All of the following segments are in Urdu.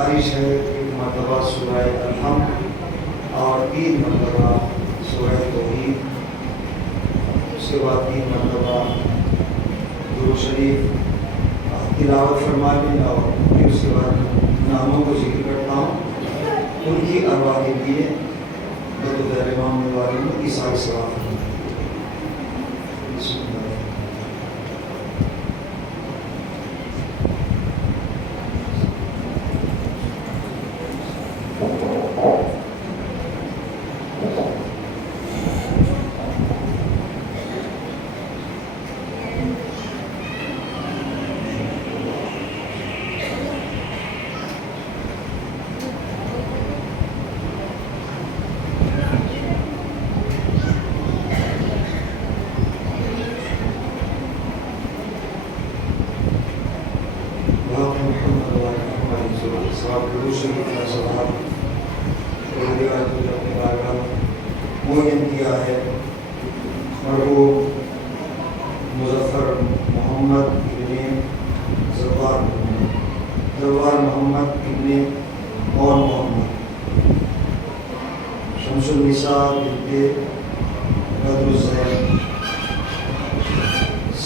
گزارش ہے ایک مرتبہ سورہ الحمد اور 3 مرتبہ سورہ توحید، اس کے بعد 3 مرتبہ درود شریف تلاوت فرما لیں، اور پھر اس کے بعد ناموں کو ذکر کرتا ہوں، ان کی ارواح کے لیے غیر امام والوں کی ساری ثواب ہے۔ معین کیا ہے مرحوم مظفر محمد ابن زوار محمد ابن اور محمد، شمس النساء بنت بدر الزین،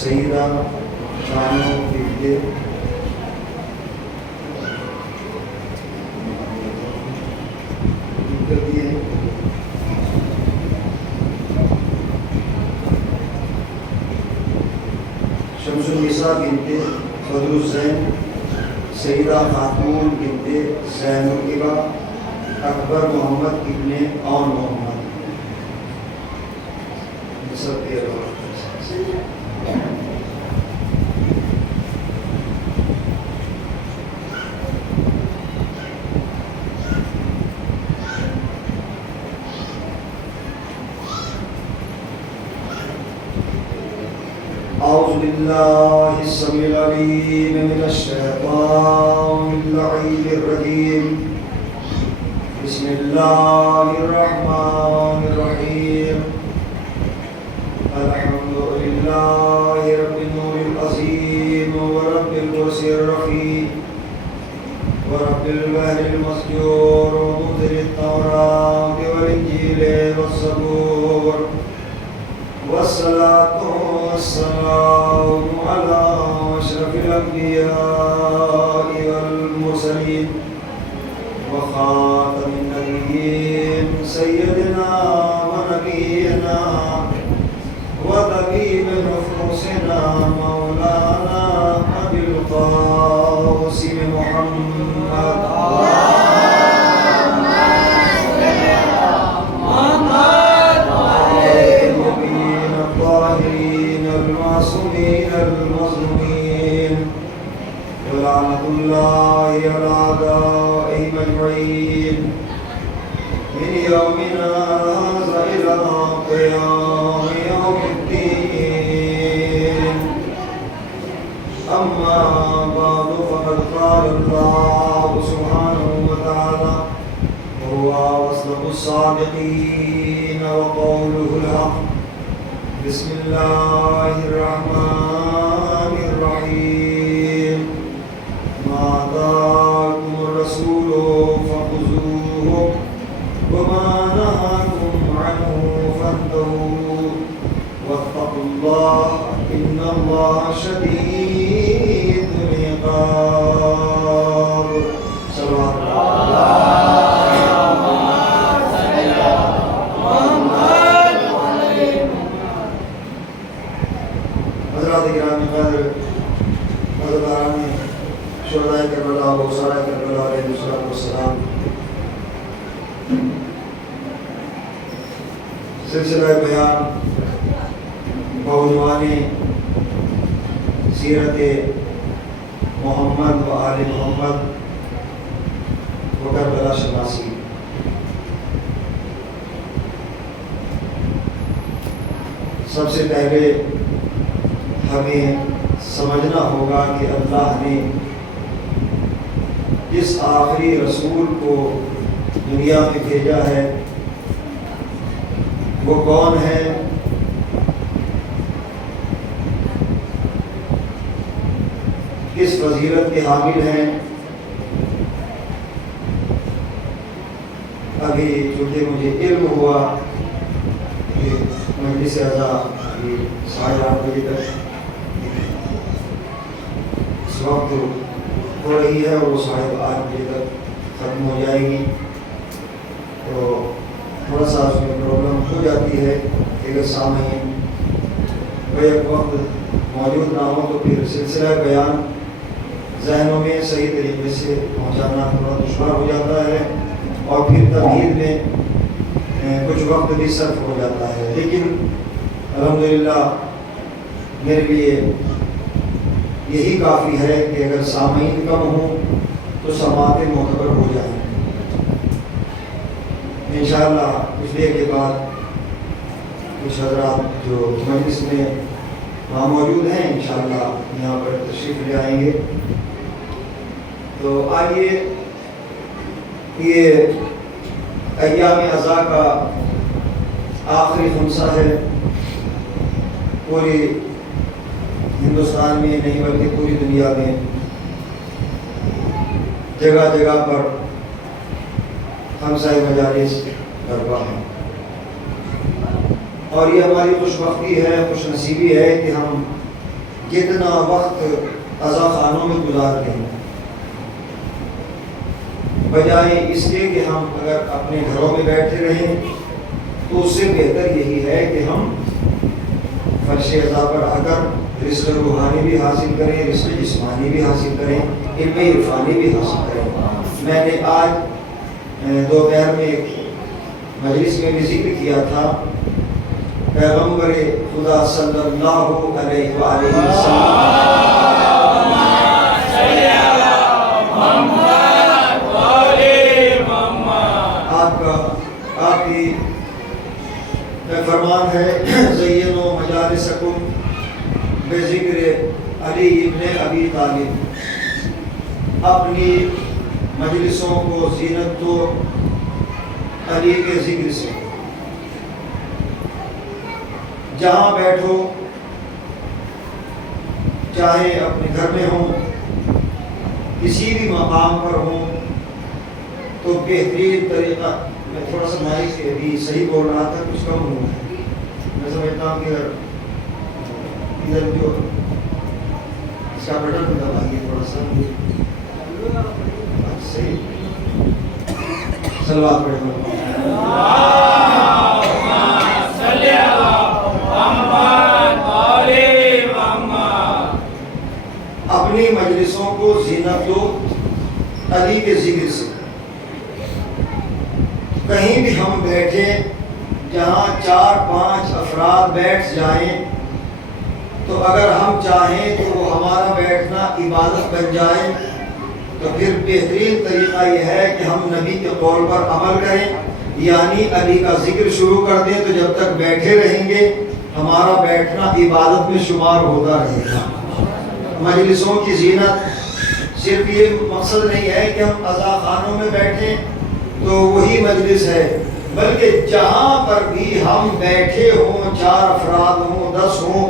سیدہ شانو بنت شمس النساء بنت بدر الزین، سیدہ خاتون بنت زین العبا، اکبر محمد ابن اور محمد، سب کے اعوذ باللہ السمیع العلیم من الشیطان اللعین الرجیم، بسم اللہ الرحمن الرحیم، الحمد للہ رب النور العظیم ورب الکرسی الرفیع ورب البحر المسجور ومنزل التوراة والانجیل والزبور، والصلاة والسلام على أشرف الأنبياء والمرسلين وخاتم النبيين سيدنا ونبينا وطبيب نفوسنا مولانا أبي القاسم محمد ولعنة الله على أعدائهم أجمعين من يومنا هذا إلى قيام يوم الدين. أما بعد فقد قال الله سبحانه وتعالى وهو أصدق الصادقين وقوله الحق. بسم الله الرحمن الرحيم. ما آتاكم الرسول فخذوه وما نهاكم عنه فانتهوا واتقوا الله إن الله شديد العقاب. صلوات الله. حضرات گرامی قدر، حضرات شہدائے کربلا و اسرائے کربلا علیہ السلام، سلسلہ بیان بعنوان سیرت محمد و آل محمد و کربلا شناسی. سب سے پہلے ہمیں سمجھنا ہوگا کہ اللہ نے جس آخری رسول کو دنیا میں بھیجا ہے وہ کون ہے؟ کس فضیلت کے حامل ہیں؟ ابھی چونکہ مجھے علم ہوا کہ مجلس اعضا ابھی 8:30 بجے تک اس وقت ہو رہی ہے اور وہ 8:30 بجے تک ختم ہو جائے گی، تو تھوڑا سا اس میں پرابلم ہو جاتی ہے کہ اگر سامعین بیک وقت موجود نہ ہو تو پھر سلسلہ بیان ذہنوں میں صحیح طریقے سے پہنچانا تھوڑا دشوار ہو جاتا ہے اور پھر تمہید میں کچھ وقت بھی صرف ہو جاتا ہے، لیکن الحمدللہ میرے لیے یہی کافی ہے کہ اگر سامعین کم ہوں تو سماعتیں معتبر ہو جائیں۔ انشاءاللہ پچھلے کے بعد کچھ حضرات جو مجلس میں وہاں موجود ہیں انشاءاللہ یہاں پر تشریف لے آئیں گے۔ تو آئیے، یہ ایام عزا کا آخری خمسہ ہے، پوری ہندوستان میں نہیں بلکہ پوری دنیا میں جگہ جگہ پر خمسہ مجالس برپا ہے، اور یہ ہماری خوش بختی ہے، خوش نصیبی ہے کہ ہم جتنا وقت عزا خانوں میں گزارتے ہیں بجائے اس کے کہ ہم اگر اپنے گھروں میں بیٹھے رہیں تو اس سے بہتر یہی ہے کہ ہم فرش عزا پر آ کر رزق روحانی بھی حاصل کریں، رزق جسمانی بھی حاصل کریں، علم عرفانی بھی حاصل کریں۔ میں نے آج دوپہر میں ایک مجلس میں بھی ذکر کیا تھا، پیغمبر خدا صلی اللہ علیہ وآلہ وسلم آپ کی فرمان ہے زینوا مجالسکم بذکر علی ابن ابی طالب، اپنی مجلسوں کو زینت دو علی کے ذکر سے۔ جہاں بیٹھو، چاہے اپنے گھر میں ہوں، کسی بھی مقام پر ہوں، تو بہترین طریقہ، میں تھوڑا سا مائک سے ابھی صحیح بول رہا تھا، کچھ کم ہوا ہے، میں سمجھتا ہوں کہ ادھر جو اس کا بٹن دبائیے تھوڑا سا صحیح، صلوات پڑھیں۔ اپنی مجلسوں کو زینت دو علی کے ذکر سے۔ کہیں بھی ہم بیٹھیں، جہاں 4-5 افراد بیٹھ جائیں تو اگر ہم چاہیں تو وہ ہمارا بیٹھنا عبادت بن جائے، تو پھر بہترین طریقہ یہ ہے کہ ہم نبی کے قول پر عمل کریں، یعنی علی کا ذکر شروع کر دیں، تو جب تک بیٹھے رہیں گے ہمارا بیٹھنا عبادت میں شمار ہوتا رہے گا۔ مجلسوں کی زینت صرف یہ مقصد نہیں ہے کہ ہم عزا خانوں میں بیٹھیں تو وہی مجلس ہے، بلکہ جہاں پر بھی ہم بیٹھے ہوں، 4 افراد ہوں، 10 ہوں،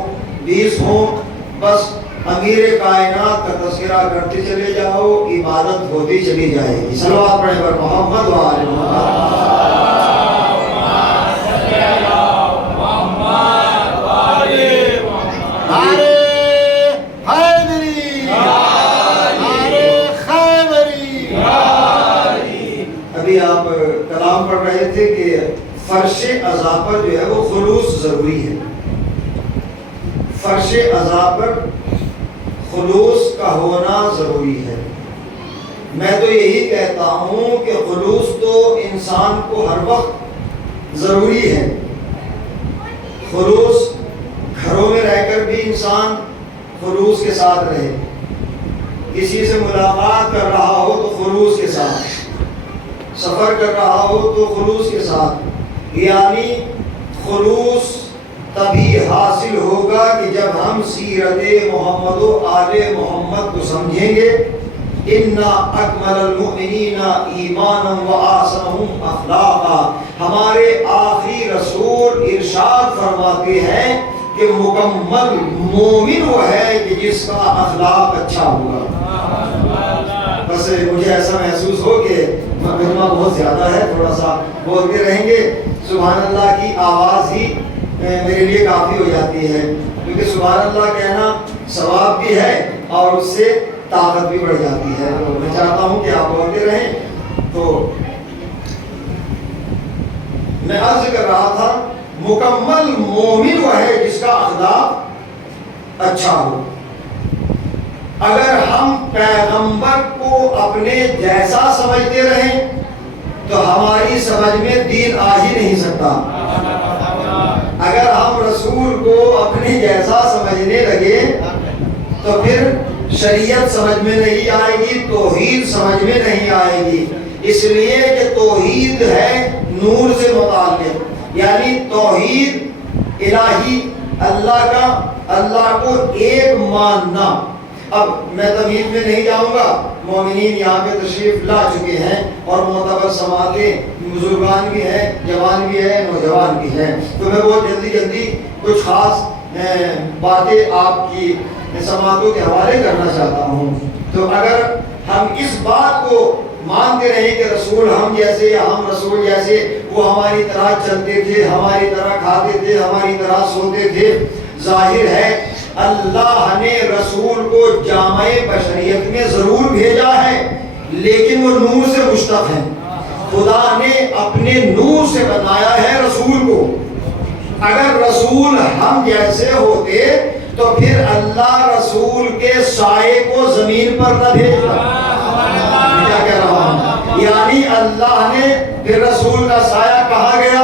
20 ہوں، بس امیر کائنات کا تذکرہ کرتے چلے جاؤ، عبادت ہوتی چلی جائے گی۔ صلوات پڑھیں پر محمد و آل محمد۔ آپ کلام پڑھ رہے تھے کہ فرش عزا پر جو ہے وہ خلوص ضروری ہے، فرش عزا پر خلوص کا ہونا ضروری ہے۔ میں تو یہی کہتا ہوں کہ خلوص تو انسان کو ہر وقت ضروری ہے۔ خلوص گھروں میں رہ کر بھی انسان خلوص کے ساتھ رہے، کسی سے ملاقات کر رہا ہو تو خلوص کے ساتھ، سفر کر رہا ہو تو خلوص کے ساتھ، یعنی خلوص تبھی حاصل ہوگا کہ جب ہم سیرت محمد و آل محمد کو سمجھیں گے۔ اِنَّا أَكْمَلَ الْمُؤْمِنِينَ إِيمَانًا وَأَحْسَنَهُمْ أَخْلَاقًا، ہمارے آخری رسول ارشاد فرماتے ہیں کہ مکمل مومن وہ ہے کہ جس کا اخلاق اچھا ہوگا۔ بس مجھے ایسا محسوس ہو کہ مجمع ترجمہ بہت زیادہ ہے، تھوڑا سا بولتے رہیں گے۔ سبحان اللہ کی آواز ہی میرے لیے کافی ہو جاتی ہے، کیونکہ سبحان اللہ کہنا ثواب بھی ہے اور اس سے طاقت بھی بڑھ جاتی ہے۔ تو میں چاہتا ہوں کہ آپ بولتے رہیں۔ تو میں عرض کر رہا تھا مکمل مومن وہ ہے جس کا اخلاق اچھا ہو۔ اگر ہم پیغمبر کو اپنے جیسا سمجھتے رہیں تو ہماری سمجھ میں دین آ ہی نہیں سکتا۔ اگر ہم رسول کو اپنے جیسا سمجھنے لگے تو پھر شریعت سمجھ میں نہیں آئے گی، توحید سمجھ میں نہیں آئے گی۔ اس لیے کہ توحید ہے نور سے متعلق، یعنی توحید الہی، اللہ کا، اللہ کو ایک ماننا۔ اب میں تمہید میں نہیں جاؤں گا، مومنین یہاں پہ تشریف لا چکے ہیں اور معتبر سماعتیں، بزرگان بھی ہیں، جوان بھی ہیں، نوجوان بھی ہیں، تو میں بہت جلدی کچھ خاص باتیں آپ کی سماعتوں کے حوالے کرنا چاہتا ہوں۔ تو اگر ہم اس بات کو مانتے رہیں کہ رسول ہم جیسے یا ہم رسول جیسے، وہ ہماری طرح چلتے تھے، ہماری طرح کھاتے تھے، ہماری طرح سوتے تھے، ظاہر ہے اللہ نے رسول کو جامع بشریت میں ضرور بھیجا ہے، لیکن وہ نور سے مشتق ہے۔ خدا نے اپنے نور سے بنایا ہے رسول کو۔ اگر رسول ہم جیسے ہوتے تو پھر اللہ رسول کے سائے کو زمین پر نہ بھیجتا۔ کیا کہہ رہا ہوں؟ یعنی اللہ نے پھر رسول کا سایہ کہاں گیا؟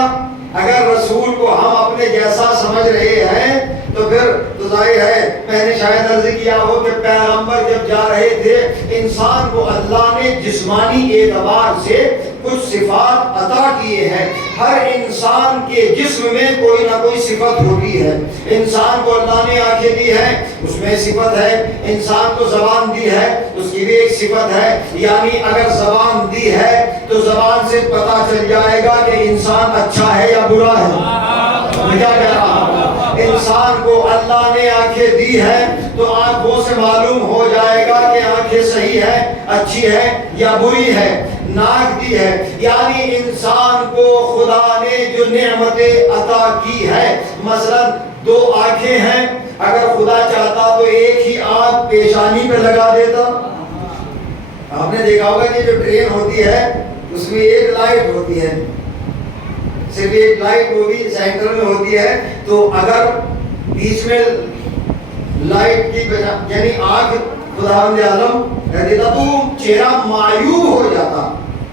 اگر رسول کو ہم اپنے جیسا سمجھ رہے ہیں تو پھر تو ظاہر ہے، میں نے شاید عرض کیا ہو کہ پیغمبر جب جا رہے تھے، انسان کو اللہ نے جسمانی اعتبار سے کچھ صفات عطا کیے ہیں۔ ہر انسان کے جسم میں کوئی نہ کوئی صفت ہوتی ہے۔ انسان کو اللہ نے آنکھیں دی ہے، اس میں صفت ہے۔ انسان کو زبان دی ہے، اس کی بھی ایک صفت ہے۔ یعنی اگر زبان دی ہے تو زبان سے پتہ چل جائے گا کہ انسان اچھا ہے یا برا ہے۔ میں کیا کہہ رہا ہوں؟ انسان کو اللہ نے آنکھیں دی ہے تو آنکھوں سے معلوم ہو جائے گا کہ آنکھیں صحیح ہے، اچھی ہے یا بری ہے۔ ناک دی ہے، یعنی انسان کو خدا نے جو نعمتیں عطا کی ہے، مثلا 2 آنکھیں ہیں، اگر خدا چاہتا تو ایک ہی آنکھ پیشانی پہ لگا دیتا۔ آپ نے دیکھا ہوگا کہ جو ٹرین ہوتی ہے اس میں ایک لائٹ ہوتی ہے، صرف ایک لائٹ ہوگی، سینٹر میں ہوتی ہے، تو اگر بیچ میں لائٹ کی یعنی آنکھ خداوند عالم کہہ دیتا تو چہرہ معیوب ہو جاتا۔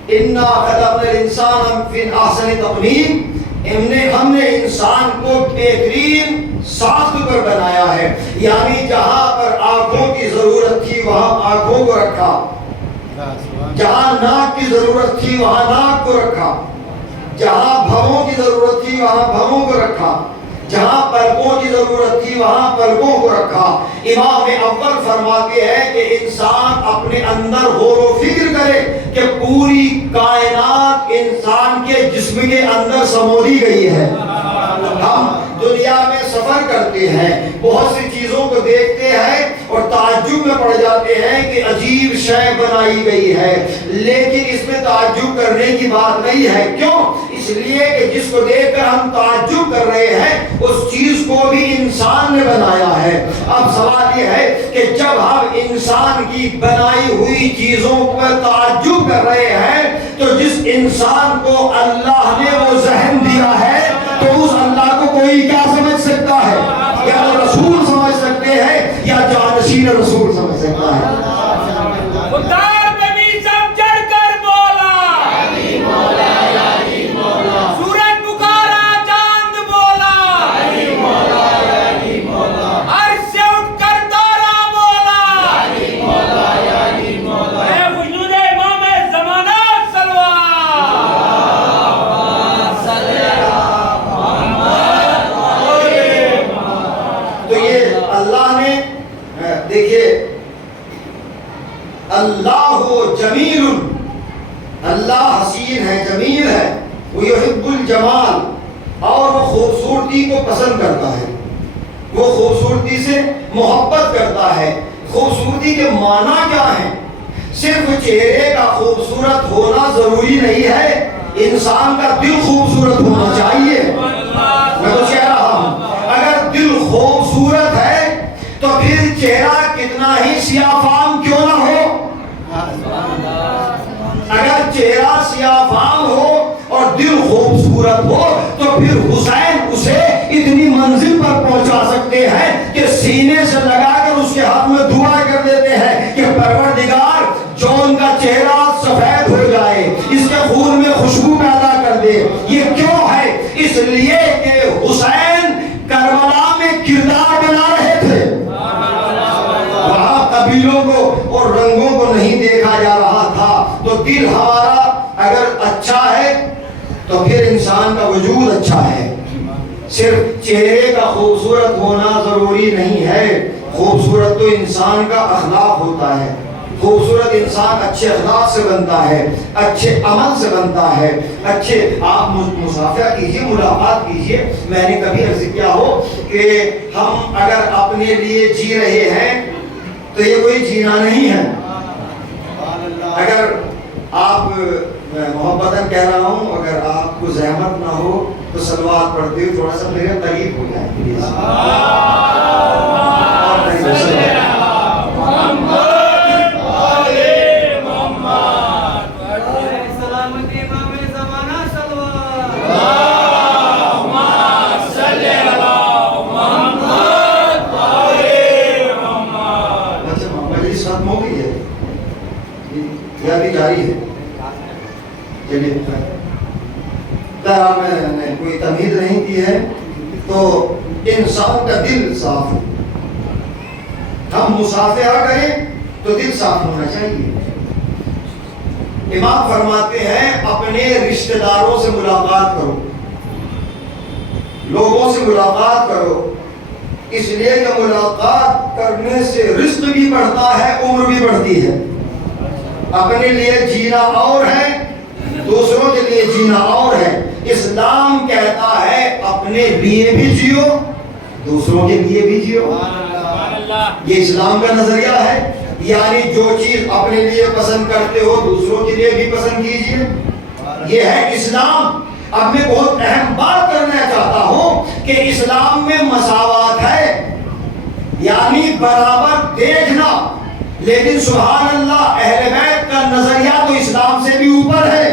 اِنَّا خَلَقْنَا الْإِنسَانَ فِي أَحْسَنِ تَقْوِيمٍ، ہم نے انسان کو بہترین ساخت پر بنایا ہے، یعنی جہاں پر آنکھوں کی ضرورت تھی وہاں آنکھوں کو رکھا، جہاں ناک کی ضرورت تھی وہاں ناک کو رکھا، جہاں بھووں کی ضرورت تھی وہاں بھووں کو رکھا، جہاں پلکوں کی ضرورت تھی وہاں پلکوں کو رکھا۔ امام اول فرماتے ہیں کہ انسان اپنے اندر غور و فکر کرے کہ پوری کائنات انسان کے جسم کے اندر سمودی گئی ہے۔ ہم دنیا میں سفر کرتے ہیں، بہت سی چیزوں کو دیکھتے ہیں اور تعجب میں پڑ جاتے ہیں کہ عجیب شے بنائی گئی ہے، لیکن اس میں تعجب کرنے کی بات نہیں ہے۔ کیوں؟ اس لیے کہ جس کو دیکھ کر ہم تعجب کر رہے ہیں اس چیز کو بھی انسان نے بنایا ہے۔ اب سوال یہ ہے کہ جب ہم انسان کی بنائی ہوئی چیزوں پر تعجب کر رہے ہیں تو جس انسان کو اللہ نے وہ ذہن دیا ہے تو اس اللہ کو کوئی کیا سمجھ سکتا ہے؟ یا تو رسول سمجھ سکتے ہیں یا جانشین رسول سمجھ سکتا ہے۔ اللہ جمیل، اللہ حسین ہے، جمیل ہے، وہ یحب الجمال، اور وہ خوبصورتی کو پسند کرتا ہے، وہ خوبصورتی سے محبت کرتا ہے۔ خوبصورتی کے معنی کیا ہیں؟ صرف چہرے کا خوبصورت ہونا ضروری نہیں ہے، انسان کا دل خوبصورت ہونا چاہیے۔ میں تو کہہ رہا ہوں اگر دل خوبصورت ہے تو پھر چہرہ کتنا ہی سیاہ فام کیوں نہ ہو، اگر چہرہ سیاہ فام ہو اور دل خوبصورت ہو تو پھر حسین اسے اتنی منزل پر پہنچا سکتے ہیں کہ سینے سے لگا کر اس کے ہاتھ میں دعا کر دیتے ہیں کہ پروردگار جو ان کا چہرہ سفید ہو جائے، اس کے خون میں خوشبو پیدا کر دے۔ یہ کیوں ہے؟ اس لیے کہ حسین کربلا میں کردار بنا رہے تھے، وہاں قبیلوں کو اور رنگوں کو نہیں دیکھا جا رہا تھا۔ تو دل ہمارا اگر اچھا ہے تو پھر انسان کا وجود اچھا ہے۔ صرف چہرے کا خوبصورت ہونا ضروری نہیں ہے، خوبصورت تو انسان کا اخلاق ہوتا ہے۔ خوبصورت انسان اچھے اخلاق سے بنتا ہے، اچھے عمل سے بنتا ہے، اچھے آپ مصافحہ کیجئے، ملاقات کیجئے۔ میں نے کبھی عرض کیا ہو کہ ہم اگر اپنے لیے جی رہے ہیں تو یہ کوئی جینا نہیں ہے۔ اگر آپ، میں محبتاً کہہ رہا ہوں، اگر آپ کو زحمت نہ ہو تو صلوات پڑھتے ہو تھوڑا سا میرے قریب ہو جائے پلیز۔ جاری ہے، چلیے میں نے کوئی تمہید نہیں کی ہے۔ تو انسان کا دل صاف ہو، ہم مصافحہ کریں تو دل صاف ہونا چاہیے۔ امام فرماتے ہیں اپنے رشتہ داروں سے ملاقات کرو، لوگوں سے ملاقات کرو، اس لیے کہ ملاقات کرنے سے رزق بھی بڑھتا ہے، عمر بھی بڑھتی ہے۔ اپنے لیے جینا اور ہے، دوسروں کے لیے جینا اور ہے۔ اسلام کہتا ہے اپنے لیے بھی جیو، دوسروں کے لیے بھی جیو۔ یہ اسلام کا نظریہ ہے، یعنی جو چیز اپنے لیے پسند کرتے ہو دوسروں کے لیے بھی پسند کیجیے، یہ ہے اسلام۔ اب میں بہت اہم بات کرنا چاہتا ہوں کہ اسلام میں مساوات ہے، یعنی برابر دیکھنا، لیکن سبحان اللہ اہل بیت کا نظریہ تو اسلام سے بھی اوپر ہے۔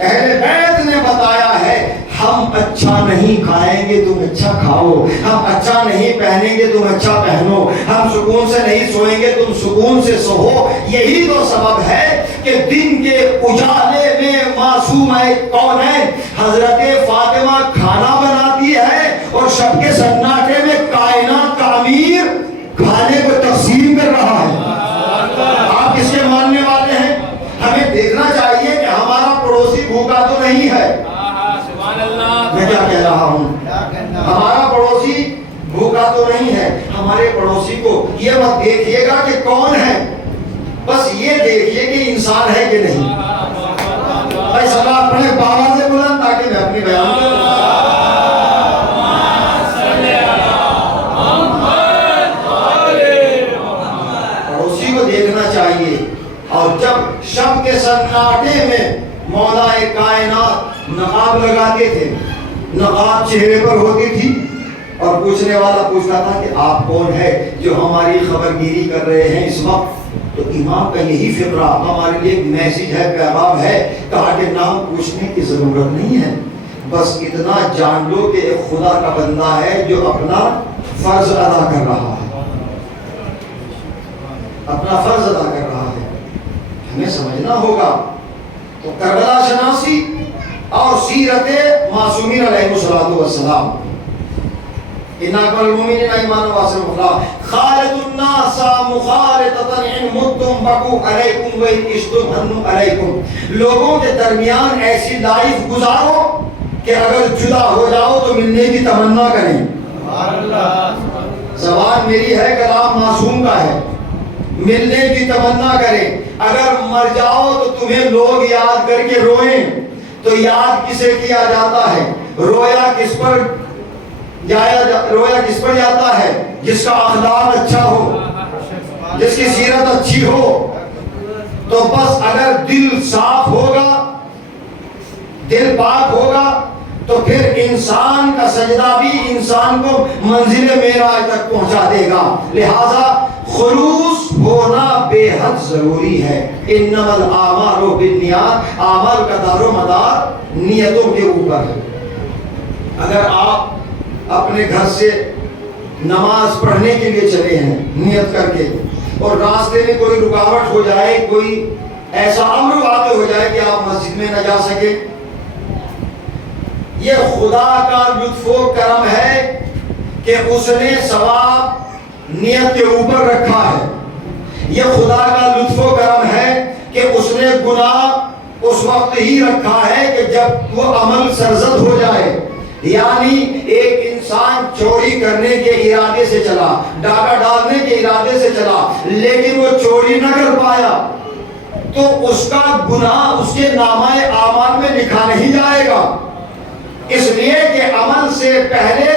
اہل بیت نے بتایا ہے ہم اچھا نہیں کھائیں گے تم اچھا کھاؤ، ہم اچھا نہیں پہنیں گے تم اچھا پہنو، ہم سکون سے نہیں سوئیں گے تم سکون سے سو۔ یہی تو سبب ہے کہ دن کے اجالے میں معصومہ کونین حضرت فاطمہ کھانا بناتی ہے اور شب کے سناٹے میں کائنات کا امیر کھانے کو تقسیم کر رہا ہے۔ آپ کس کے ماننے والے ہیں؟ ہمیں دیکھنا چاہیے کہ ہمارا پڑوسی بھوکا تو نہیں ہے۔ میں کیا کہہ رہا ہوں؟ ہمارا پڑوسی بھوکا تو نہیں ہے۔ ہمارے پڑوسی کو یہ مت دیکھیے گا کہ کون ہے، بس یہ دیکھیے کہ انسان ہے کہ نہیں۔ بھائی صلوات پڑھیں بابا سے بلند تاکہ میں اپنی بیان کروں۔ دیکھنا چاہیے۔ اور جب شب کے سناٹے میں مولا کائنات نقاب لگاتے تھے، نقاب چہرے پر ہوتی تھی اور پوچھنے والا پوچھتا تھا کہ آپ کون ہے جو ہماری خبرگیری کر رہے ہیں اس وقت؟ تو امام کا یہی فقرہ ہمارے لیے ایک میسج ہے، پیغام ہے۔ کہا کہ نام پوچھنے کی ضرورت نہیں ہے، بس اتنا جان لو کہ ایک خدا کا بندہ ہے جو اپنا فرض ادا کر رہا ہے، اپنا فرض ادا کر رہا ہے۔ ہمیں سمجھنا ہوگا۔ تو کربلا شناسی اور سیرت معصومین علیہ السلام، انما المؤمنین ایمان واسع اخلاق، خالد الناس مخالطۃ ان متم بقوا علیکم و ان اشتم حنوا علیکم، لوگوں کے درمیان ایسی لائف گزارو کہ اگر جدا ہو جاؤ تو ملنے کی تمنا کریں۔ زبان میری ہے، کلام معصوم کا ہے، ملنے کی تمنا کریں۔ اگر مر جاؤ تو تمہیں لوگ یاد کر کے روئیں تو یاد کسے کیا جاتا ہے؟ رویا کس پر جاتا ہے؟ جس کا اخلاق اچھا ہو، جس کی سیرت اچھی ہو۔ تو بس اگر دل صاف ہوگا، دل پاک ہوگا، تو پھر انسان کا سجدہ بھی انسان کو منزل معراج تک پہنچا دے گا۔ لہذا خلوص ہونا بے حد ضروری ہے۔ انما الاعمال بالنیات، اعمال کا دار و مدار نیتوں کے اوپر ہے۔ اگر آپ اپنے گھر سے نماز پڑھنے کے لیے چلے ہیں نیت کر کے، اور راستے میں کوئی رکاوٹ ہو جائے، کوئی ایسا امر واقع ہو جائے کہ آپ مسجد میں نہ جا سکے، یہ خدا کا لطف و کرم ہے کہ اس نے ثواب نیت کے اوپر رکھا ہے۔ یہ خدا کا لطف و کرم ہے کہ اس نے گناہ اس وقت ہی رکھا ہے کہ جب وہ عمل سرزد ہو جائے۔ یعنی ایک انسان چوری کرنے کے ارادے سے چلا، ڈاکہ ڈالنے کے ارادے سے چلا، لیکن وہ چوری نہ کر پایا، تو اس کا گناہ اس کے نامہ اعمال میں لکھا نہیں جائے گا، اس لیے کہ عمل سے پہلے،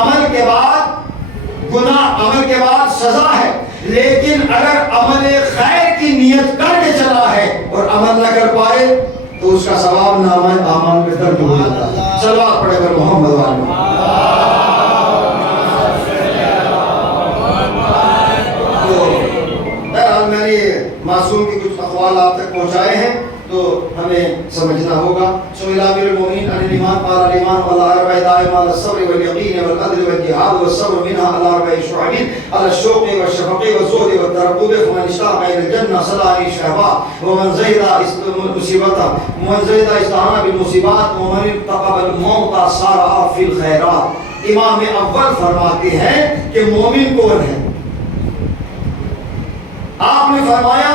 عمل کے بعد گناہ، عمل کے بعد سزا ہے۔ لیکن اگر عمل خیر کی نیت کر کے چلا ہے اور عمل نہ کر پائے تو اس کا ثواب نامہ اعمال میں درج ہو جاتا ہے۔ صلوات پڑھے کر محمد والے۔ بہرحال میں نے معصوم کی کچھ اقوال آپ تک پہنچائے ہیں تو ہمیں سمجھنا ہوگا۔ سئل امیر المؤمنین عن الایمان قال الایمان على اربع دائم على الصبر واليقين والقدر والجهاد والصبر منها على اربع شعب على الشوق والشفق والزهد والترقب فمن اشتاق الى الجنه صلى عليه الشهوات ومن زهد مصيبته ومن زهد استعان بالمصيبات ومن ارتقب الموت صار في الخيرات۔ امام اول فرماتے ہیں کہ مومن کون ہے؟ آپ نے فرمایا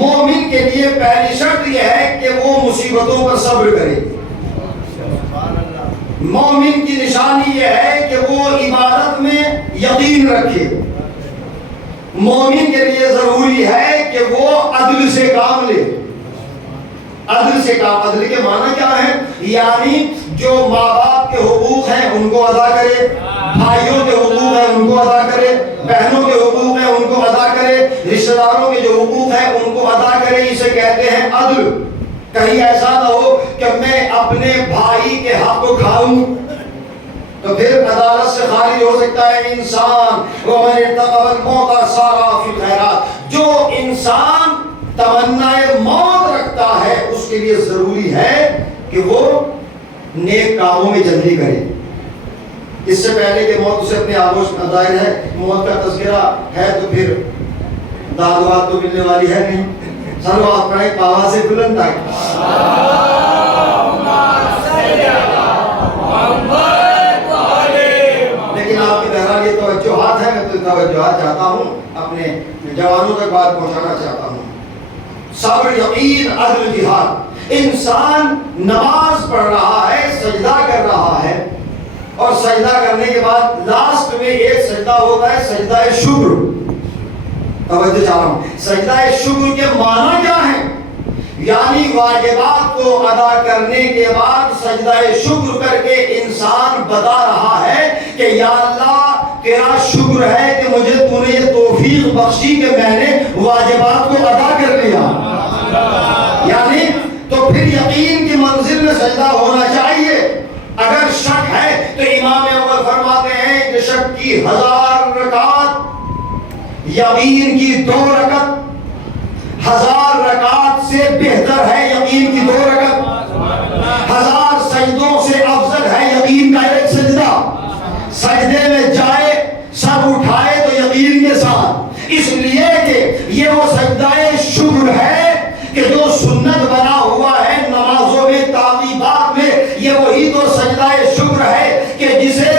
مومن کے لیے پہلی شرط یہ ہے کہ وہ مصیبتوں پر صبر کرے۔ مومن کی نشانی یہ ہے کہ وہ عبادت میں یقین رکھے۔ مومن کے لیے ضروری ہے کہ وہ عدل سے کام لے۔ عدل سے کام، عدل کے معنی کیا ہے؟ یعنی جو ماں باپ کے حقوق ہیں ان کو ادا کرے، بھائیوں کے حقوق ہیں ان کو ادا کرے، بہنوں کے حقوق ہیں ان کو ادا کرے، رشتہ داروں کے جو حقوق ہیں ان کو ادا کرے۔ اسے کہتے ہیں عدل۔ کہیں ایسا نہ ہو کہ میں اپنے بھائی کے حق کو کھاؤں، تو پھر عدالت سے خارج ہو سکتا ہے انسان۔ وَمَنِ ارْتَقَبَ الْمَوْتَ صَارَ فِي الْخَيْرَاتِ۔ جو انسان تمنائے موت رکھتا ہے اس کے لیے ضروری ہے کہ وہ نیک کاموں میں جلدی کرے۔ اس سے پہلے کہ موت اسے اپنے آغوش میں ظاہر ہے، موت کا تذکرہ ہے تو پھر داد واد تو ملنے والی ہے نہیں۔ صلوات پڑھیں آواز سے بلند تک۔ لیکن آپ کی بہرحال یہ توجہات ہے، میں تو توجہات چاہتا ہوں، اپنے جوانوں تک بات پہنچانا چاہتا ہوں۔ صبر، یقین، عدل، جہاد۔ انسان نماز پڑھ رہا ہے، سجدہ کر رہا ہے، اور سجدہ کرنے کے بعد لاسٹ میں ایک سجدہ ہوتا ہے سجدہ شکر۔ توجہ چاہ رہا ہوں، سجدہ شکر کے معنی کیا ہے؟ یعنی واجبات کو ادا کرنے کے بعد سجدہ شکر کر کے انسان بتا رہا ہے کہ یا اللہ تیرا شکر ہے کہ مجھے تو نے یہ توفیق بخشی کہ میں نے واجبات کو ادا کر لیا۔ یعنی تو پھر یقین کی منزل میں سجدہ ہونا چاہیے۔ اگر شک ہے تو امام اول فرماتے ہیں کہ شک کی 1000 رکعت، یقین کی 2 رکعت 1000 رکعت سے بہتر ہے یقین کی 2 رکعت۔ 1000 سجدوں سے افضل ہے یقین کا ایک سجدہ۔ سجدے میں جائے سب اٹھائے تو یقین کے ساتھ، اس لیے کہ یہ وہ سجدہ شکر ہے کہ جو سنت بنا ہوا ہے نمازوں میں، تعقیبات میں، یہ وہی تو سجدہ شکر ہے کہ جسے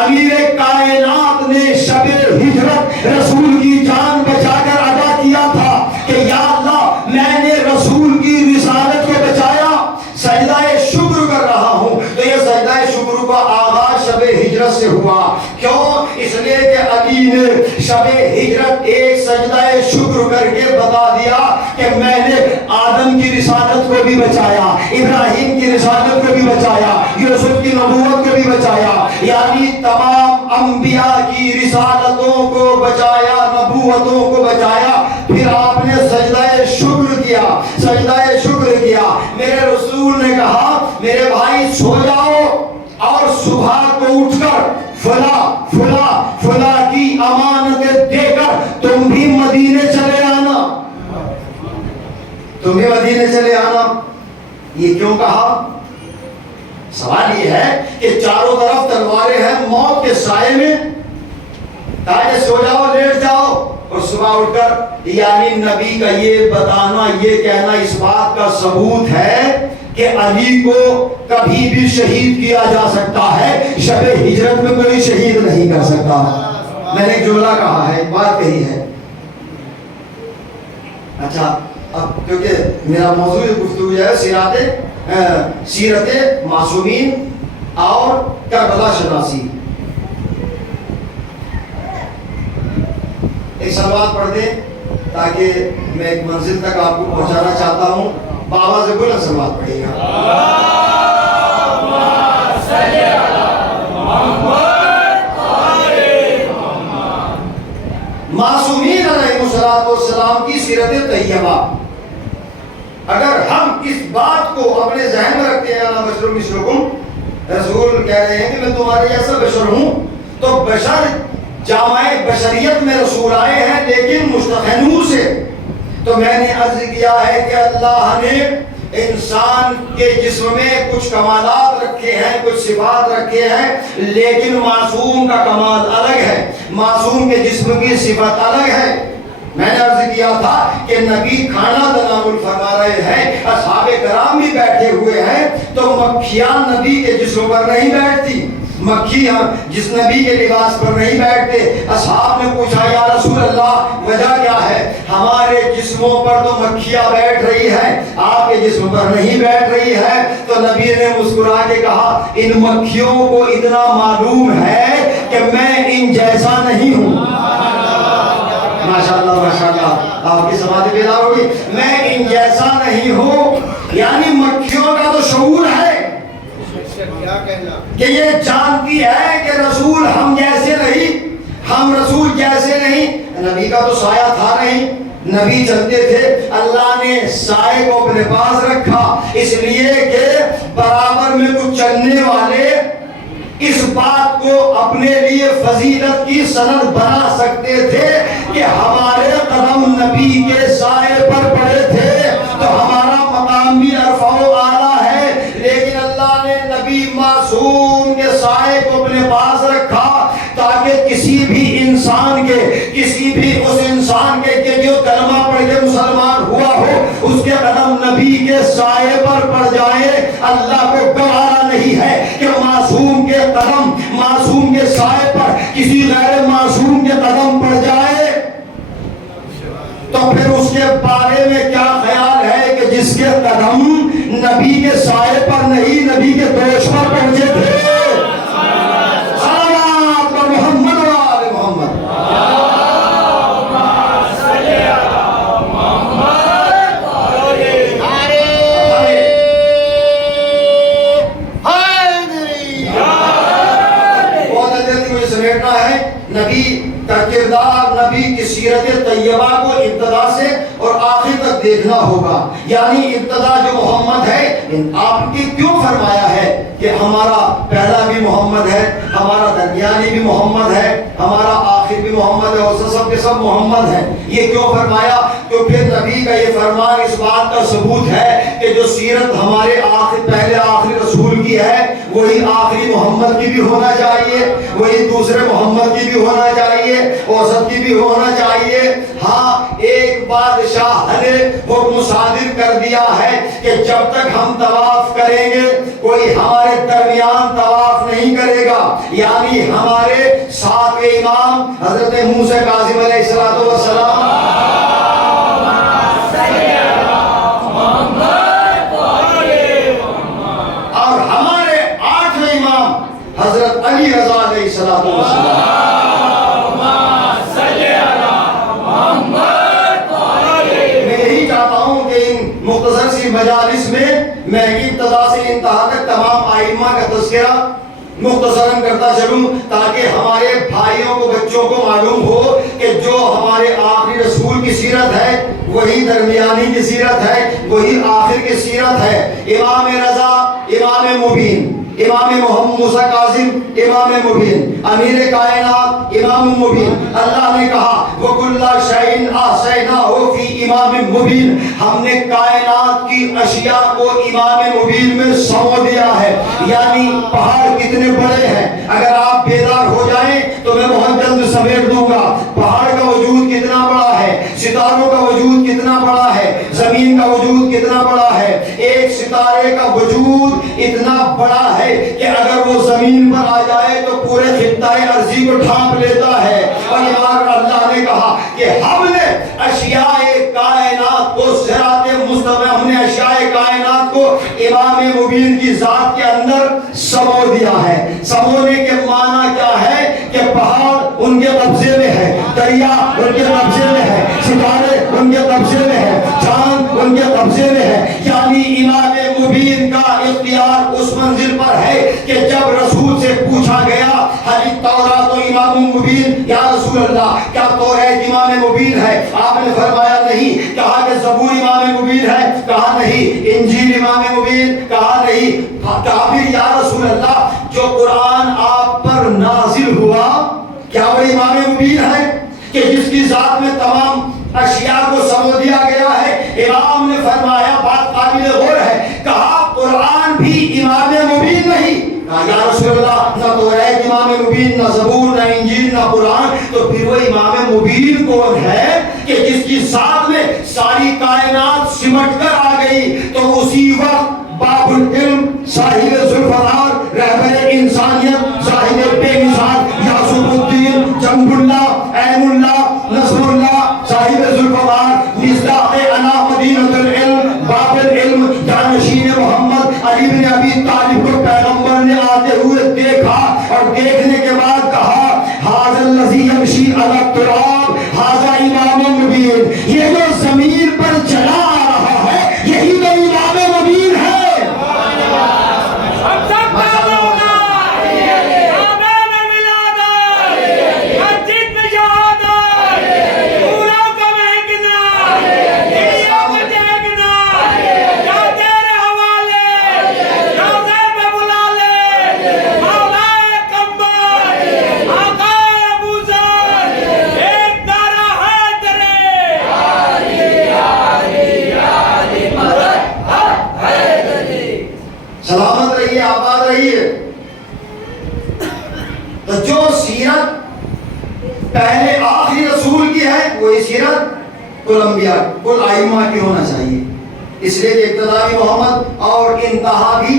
امیر کائنات نے شب ہجرت رسول کی جان بچا کر ادا کیا تھا کہ یا اللہ میں نے رسول کی رسالت کو بچایا، سجدہ شکر کر رہا ہوں۔ تو یہ سجدہ شکر کا آغاز شب ہجرت سے ہوا۔ کیوں؟ اس لیے کہ علی نے شب ہجرت ایک سجدہ شکر کر کے بتا دیا کہ میں نے آدم کی رسالت کو بھی بچایا، ابراہیم کی رسالت کو بھی بچایا، یوسف کی نبوت کو بھی بچایا، یعنی تمام انبیاء کی رسالتوں کو بچایا، نبوتوں کو بچایا، پھر آپ نے سجدہ شکر کیا، سجدہ شکر کیا۔ میرے رسول نے کہا میرے بھائی سو جاؤ اور صبح کو اٹھ کر فلاں کی امانتیں دے کر تم بھی مدینے چلے آنا، تم بھی مدینے چلے آنا۔ یہ کیوں کہا؟ سوال یہ ہے کہ چاروں طرف تلواریں ہیں موت کے سائے میں، تاکہ سو جاؤ، لیٹ جاؤ اور صبح اٹھ کر، یعنی نبی کا یہ بتانا، یہ کہنا اس بات کا ثبوت ہے کہ علی کو کبھی بھی شہید کیا جا سکتا ہے، شب ہجرت میں کوئی شہید نہیں کر سکتا۔ میں نے ایک جملہ کہا ہے، بات کہی ہے۔ اچھا، اب کیونکہ میرا موضوع گفتگو ہے سیرت معصومین اور کربلا شناسی، ایک سلوات پڑھ دیں تاکہ میں ایک منزل تک آپ کو پہنچانا چاہتا ہوں۔ بابا سے بلند سلوات پڑھیے گا۔ معصومین علیہ السلام کی سیرت طیبہ، اگر ہم اس بات کو اپنے ذہن میں رکھتے ہیں، انا بشر مثلکم، رسول کہہ رہے ہیں کہ میں تمہارے جیسا بشر ہوں، تو بشر جامع بشریت میں رسول آئے ہیں لیکن مشتق نور سے۔ تو میں نے عرض کیا ہے کہ اللہ نے انسان کے جسم میں کچھ کمالات رکھے ہیں، کچھ صفات رکھے ہیں، لیکن معصوم کا کمال الگ ہے، معصوم کے جسم کی صفت الگ ہے۔ میں نے عرض کیا تھا کہ نبی کھانا تناول فرما رہے ہیں، اصحاب کرام بھی بیٹھے ہوئے ہیں، تو مکھیاں نبی کے جسم پر نہیں بیٹھتی، مکھیاں جس نبی کے لباس پر نہیں بیٹھتے۔ اصحاب نے پوچھا یا رسول اللہ وجہ کیا ہے؟ ہمارے جسموں پر تو مکھیاں بیٹھ رہی ہیں، آپ کے جسم پر نہیں بیٹھ رہی ہے۔ تو نبی نے مسکرا کے کہا ان مکھیوں کو اتنا معلوم ہے کہ میں ان جیسا نہیں ہوں۔ ماشاءاللہ ماشاءاللہ، آپ کی سماعت بیدار ہوگی۔ میں ان جیسا نہیں ہوں، یعنی مکھیوں کا تو شعور ہے کہ یہ جانتی ہے کہ رسول ہم جیسے نہیں، ہم رسول جیسے نہیں۔ نبی کا تو سایہ تھا نہیں، نبی چلتے تھے، اللہ نے سائے کو اپنے پاس رکھا اس لیے کہ برابر میں کچھ چلنے والے اس بات کو اپنے لیے فضیلت کی سند بنا سکتے تھے کہ ہمارے قدم نبی کے سائے پر پڑے تھے تو ہمارا مقام بھی عرفہ و اعلیٰ ہے۔ لیکن اللہ نے نبی معصوم کے سائے کو اپنے پاس رکھا تاکہ کسی بھی انسان کے، کسی بھی اس انسان کے جو کلمہ پڑھ کے مسلمان ہوا ہو، اس کے قدم نبی کے سائے پر پڑ جائے۔ اللہ کو گوارا نہیں ہے کہ معصوم کے قدم، معصوم کے سائے پر کسی غیر معصوم کے قدم پڑ جائے، تو پھر اس کے بارے میں کیا خیال ہے کہ جس کے قدم نبی کے سائے پر نہیں، نبی کے دوش پر پہنچے تھے۔ صلوات پر محمد و آل محمد۔ نبی کا کردار، نبی کی سیرت طیبہ کو ابتدا سے اور آخر تک دیکھنا ہوگا۔ یعنی ابتدا جو محمد ہے، آپ کی کیوں فرمایا ہے کہ ہمارا پہلا بھی محمد ہے، ہمارا درمیانی بھی محمد ہے، ہمارا آخر بھی محمد ہے، اور سب کے سب محمد ہیں؟ یہ کیوں فرمایا؟ تو پھر نبی کا یہ فرمان اس بات کا ثبوت ہے کہ جو سیرت ہمارے پہلے آخری رسول کی ہے وہی آخری محمد کی بھی ہونا چاہیے، وہی دوسرے محمد کی بھی ہونا چاہیے، اوسط کی بھی ہونا چاہیے۔ ہاں، ایک بادشاہ نے حکم صادر کر دیا ہے کہ جب تک ہم طواف کریں گے کوئی ہمارے درمیان طواف نہیں کرے گا، یعنی ہمارے ساتویں امام حضرت موسیٰ کاظم علیہ السلام اور ہمارے 8ویں امام حضرت علی رضا علیہ السلام۔ مختصر سی مجالس میں میں ابتدا سے انتہا تک تمام ائمہ کا تذکرہ مختصراً کرتا چلوں تاکہ ہمارے بھائیوں کو بچوں کو معلوم ہو کہ جو ہمارے آخری رسول کی سیرت ہے وہی درمیانی کی سیرت ہے، وہی آخر کی سیرت ہے۔ امام رضا، امام مبین، امام محمد موسیٰ کاظم، امام مبین، امیر کائنات، امام مبین۔ اللہ نے کہا وَكُلَّ شَيْءٍ أَحْصَيْنَاهُ فِي إِمَامٍ مُبِينٍ، ہم نے کائنات کی اشیاء کو امام مبین میں سمو دیا ہے۔ یعنی پہاڑ کتنے بڑے ہیں، اگر آپ بیدار ہو جائیں تو میں بہت جلد سمیٹ دوں گا۔ پہاڑ کا وجود کتنا بڑا ہے، ستاروں کا وجود کتنا بڑا ہے، زمین کا وجود کتنا بڑا ہے۔ ایک ستارے کا وجود اتنا بڑا ہے کہ اگر وہ زمین پر آ جائے تو پورے خطہ ارضی کو ڈھانپ لیتا ہے۔ اور اللہ نے کہا کہ ہم نے اشیاء کائنات کو صراط مستقیم، ہم نے اشیاء کائنات کو امام مبین کی ذات کے اندر سمو دیا ہے۔ سمونے کے معنی کیا ہے کہ پہاڑ ان کے قبضے میں ہے، دریا ان کے قبضے میں ہے، ستارے ان کے قبضے میں ہے، چاند ان کے قبضے میں ہے۔ یعنی امام مبین کا اختیار اس منزل پر ہے کہ جب رسول سے پوچھا گیا حل التوراۃ امام مبین، یا رسول اللہ کیا توریت امام مبین ہے؟ آپ نے فرمایا نہیں۔ کہا کہ زبور امام مبین ہے؟ کہا نہیں۔ انجیل امام مبین؟ کہا نہیں۔ کہا پھر یا رسول اللہ جو قرآن آپ پر نازل ہوا کیا وہ امام مبین ہے کہ جس کی ذات میں تمام اشیاء کو سمو دیا گیا ہے؟ امام نے فرمایا بات قابل غور ہے۔ کہا قرآن بھی امام مبین نہیں؟ کہا یا رسول اللہ نہ توریت امام مبین، نہ زبور، نہ انجیل، نہ قرآن، تو پھر وہ امام مبین کون ہے کہ جس کی ذات میں ساری کائنات سمٹ کر آ گئی؟ تو اسی وقت باب العلم، صاحب ذوالفقار، رہبر انسانیت، صاحب بے مثال، یاسوف الدین، جنب اللہ، عین اللہ، نصر اللہ، صاحب ذوالفقار، مصداق انا مدینۃ العلم، باب العلم، جانشین محمد علی بن ابی طالب کو پیغمبر نے آتے ہوئے دیکھا اور دیکھنے کے بعد کہا ھذا الذی یمشی علی التراب ھذا امام مبین، یہ جو زمین پر چلا آ رہا ہے یہی تو امام مبین ہے۔ سلامت رہیے، آباد رہیے۔ تو جو سیرت پہلے آخری رسول کی ہے وہی سیرت کل انبیاء کل ائمہ کی ہونا چاہیے۔ اس لیے کہ ابتدا بھی محمد اور انتہا بھی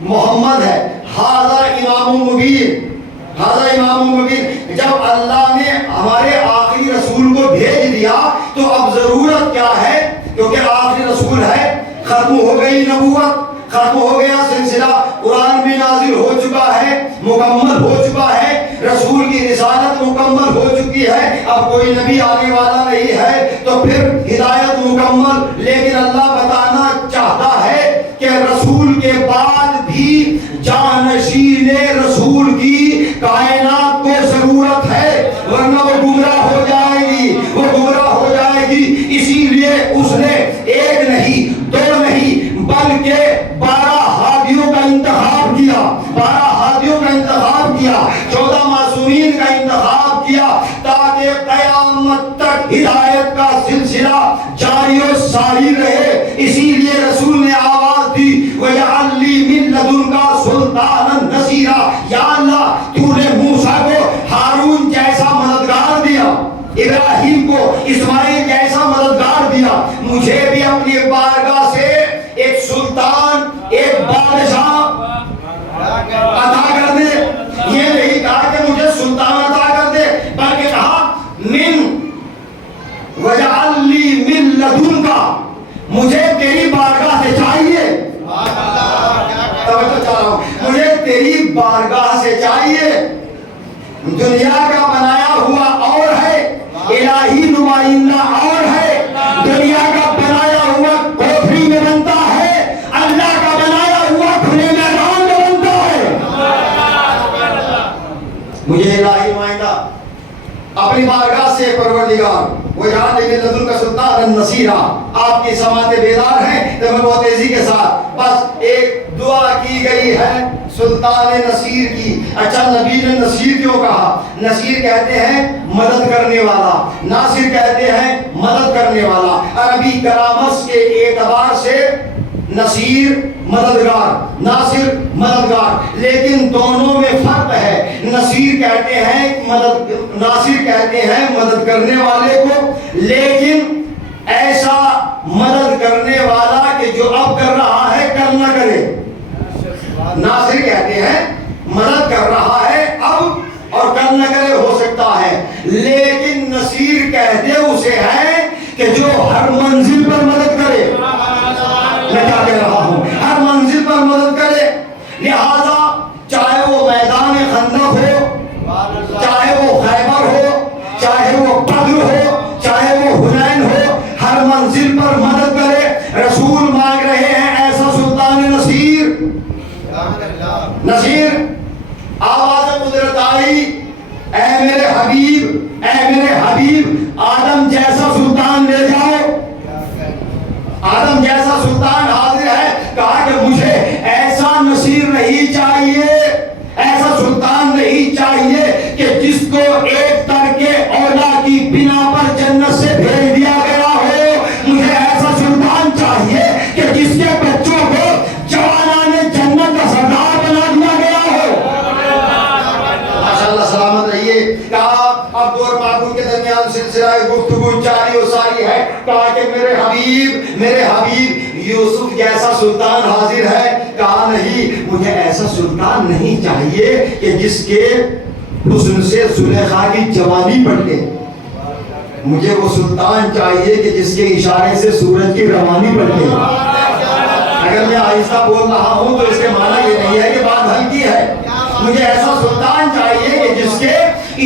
محمد ہے۔ ھذا امام مبین، ھذا امام مبین۔ جب اللہ نے ہمارے آخری رسول کو بھیج دیا تو اب ضرورت کیا ہے؟ کیونکہ آخری رسول ہے، ختم ہو گئی نبوت، ختم ہو گیا سلسلہ، قرآن بھی نازل ہو چکا ہے، مکمل ہو چکا ہے، رسول کی رسالت مکمل ہو چکی ہے، اب کوئی نبی آنے والا نہیں ہے، تو پھر ہدایت مکمل۔ لیکن اللہ بتانا چاہتا ہے کہ رسول کے بعد بھی جانشین رسول کی کائنات کو ضرورت ہے، ورنہ وہ گمراہ ہو جائے گی، وہ گمراہ ہو جائے گی۔ اسی لیے اس نے ایک نہیں، دو نہیں، بلکہ 12 ہادیوں کا انتخاب کیا، 12 ہادیوں کا انتخاب کیا، 14 معصومین کا انتخاب کیا، تاکہ قیامت تک ہدایت کا سلسلہ جاری و ساری رہے۔ اسی لیے رسول نے آواز دی وَجَعَلْ لِي مِن لَدُنْكَ سُلْطَانًا نَصِيرًا، یا اللہ تو نے موسیٰ کو ہارون جیسا مددگار دیا، ابراہیم کو اسماعیل جیسا مددگار دیا، مجھے بھی اپنی بارگاہ سے ایک سلطان، ایک بادشاہ عطا کر دے۔ یہ نہیں کہا کہ مجھے سلطان عطا کر دے، بلکہ کہا من وَجَعَلْ لِي مِن لَدُنْكَ، مجھے تیری بارگاہ سے چاہیے، توجہ چاہ رہا ہوں، مجھے تیری بارگاہ سے چاہیے۔ دنیا کا بنایا ہوا اور ہے، الہی نمائندہ اور ہے۔ دنیا کا بنایا ہوا کوٹری میں بنتا ہے، اللہ کا بنایا ہوا کھلے میدان میں بنتا ہے۔ مجھے الہی نمائندہ اپنی بارگاہ سے پروردگار وجعلنی من لدنک سلطانا نصیرا، آپ کی سماعتیں بیدار ہیں تو میں بہت تیزی کے ساتھ بس ایک دعا کی گئی ہے سلطان نصیر کی. اچھا نبی نے نصیر کیوں کہا؟ نصیر کہتے ہیں مدد کرنے والا، ناصر کہتے ہیں مدد کرنے والا. عربی گرامر کے اعتبار سے نصیر مددگار، ناصر مددگار، لیکن دونوں میں فرق ہے. نصیر کہتے ہیں مدد، ناصر کہتے ہیں مدد کرنے والے کو، لیکن ایسا مدد کرنے والا کہ جو اب کر رہا ہے کل نہ کرے. ناصر کہتے ہیں مدد کر رہا ہے اب اور کل نہ کرے، ہو سکتا ہے، لیکن نصیر کہتے اسے ہے کہ جو ہر منزل پر مدد کرے. میں کیا کہہ رہا ہوں؟ ہر منزل پر مدد کرے. لہذا چاہے وہ میدان خندق ہو، چاہے وہ خیبر ہو، چاہے وہ بدر ہو، چاہے وہ حنین ہو، ہر منزل پر مدد کرے. رسول مانگ رہے ہیں ایسا سلطان نصیر. نصیر آواز قدرت آئی، اے میرے حبیب، اے میرے حبیب آدم جیسا سلطان لے جاؤ. آدم جیسا سلطان حاضر ہے. کہا کہ مجھے ایسا نصیر نہیں چاہیے، ایسا سلطان نہیں چاہیے کہ جس کو ایک ترکے اولا کی بنا پر جنت سے بھیج دیا گیا ہو. مجھے ایسا سلطان چاہیے کہ جس کے بچوں کو جوانان جنت کا سردار بنا دیا گیا ہو. ماشاءاللہ سلامت رہیے. کہا اب دور معبود کے درمیان سلسلہ گفتگو جاری و ساری ہے. کہا کہ میرے حبیب، میرے حبیب یوسف جیسا سلطان حاضر ہے. کہا نہیں، مجھے ایسا سلطان نہیں چاہیے کہ جس کے حسن سے زلیخا کی جوانی پلٹے. مجھے وہ سلطان چاہیے کہ جس کے اشارے سے سورج کی روانی پلٹے. اگر میں آہستہ بول رہا ہوں تو اس کے معنی یہ نہیں ہے کہ بات ہلکی ہے. مجھے ایسا سلطان چاہیے کہ جس کے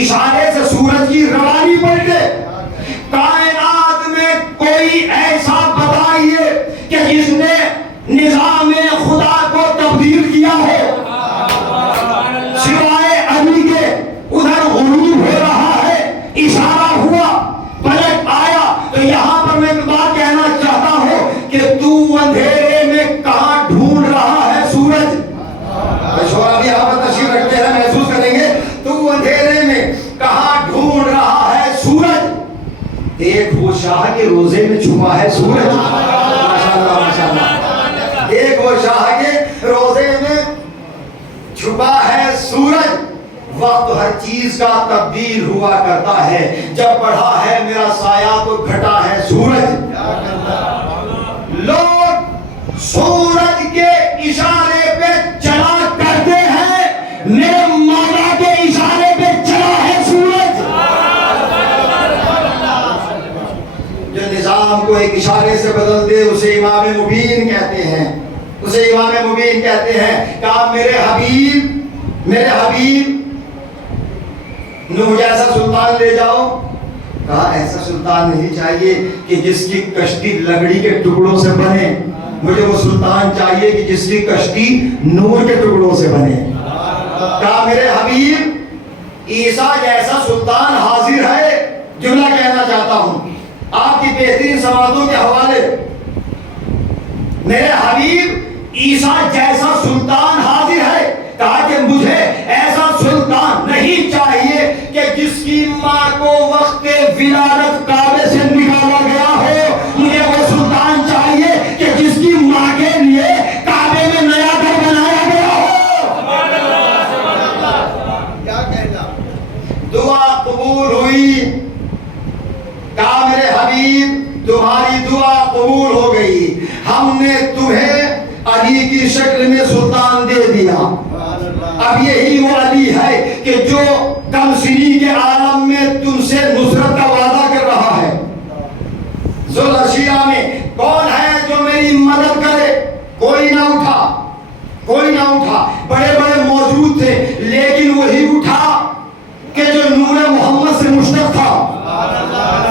اشارے سے سورج کی روانی پلٹے. کائنات میں کوئی ایسا بتائیے کہ جس نے نظام خدا کو تبدیل کیا ہو سوائے علی کے. ادھر غروب ہو رہا ہے، اشارہ ہوا، پلٹ آیا. تو یہاں پر میں ایک بات کہنا چاہتا ہوں کہ تو اندھیرے میں کہاں ڈھونڈ رہا ہے سورج. شعرا بھی یہاں پر تشریف رکھتے ہیں، محسوس کریں گے. تو اندھیرے میں کہاں ڈھونڈ رہا ہے سورج. ایک وہ شاہ کے روزے میں چھپا ہے سورج. ماشاءاللہ ماشاءاللہ. ایک وہ شاہ کے روزے میں چھپا ہے سورج. وقت ہر چیز کا تبدیل ہوا کرتا ہے. جب بڑھا ہے میرا سایہ تو گھٹا ہے سورج. لوگ سورج کے اشارے پہ چلا کرتے ہیں، میرے مولا کے اشارے پہ چلا ہے سورج. جو نظام کو ایک اشارے سے بدل دے اسے امام مبین کہتے ہیں، اسے امام مبین کہتے ہیں. کہا میرے حبیب، میرے حبیب نوح جیسا سلطان لے جاؤ. کہا ایسا سلطان نہیں چاہیے کہ جس کی کشتی لکڑی کے ٹکڑوں سے بنے. مجھے وہ سلطان چاہیے کہ جس کی کشتی نور کے ٹکڑوں سے بنے. کہا میرے حبیب عیسیٰ جیسا سلطان حاضر ہے. جملہ کہنا چاہتا ہوں آپ کی بہترین سماعتوں کے حوالے. میرے حبیب عیسیٰ جیسا سلطان حاضر ہے. کہا کہ مجھے ایسا سلطان نہیں چاہیے کہ جس کی ماں کو وقت ولادت کعبے سے نکالا گیا ہو. مجھے وہ سلطان چاہیے کہ جس کی ماں کے لیے کعبے میں نیا گھر بنایا گیا ہو. کیا کہنا. دعا قبول ہوئی. کہا میرے حبیب تمہاری دعا قبول ہو گئی، ہم نے تمہیں علی کی شکل میں سلطان دے دیا. اب یہی وہ علی ہے کہ جو کم سنی کے عالم میں تم سے نصرت کا وعدہ کر رہا ہے. ذوالعرشیہ میں کون ہے جو میری مدد کرے؟ کوئی نہ اٹھا، کوئی نہ اٹھا. بڑے بڑے موجود تھے لیکن وہی اٹھا کہ جو نور محمد سے مشتق تھا.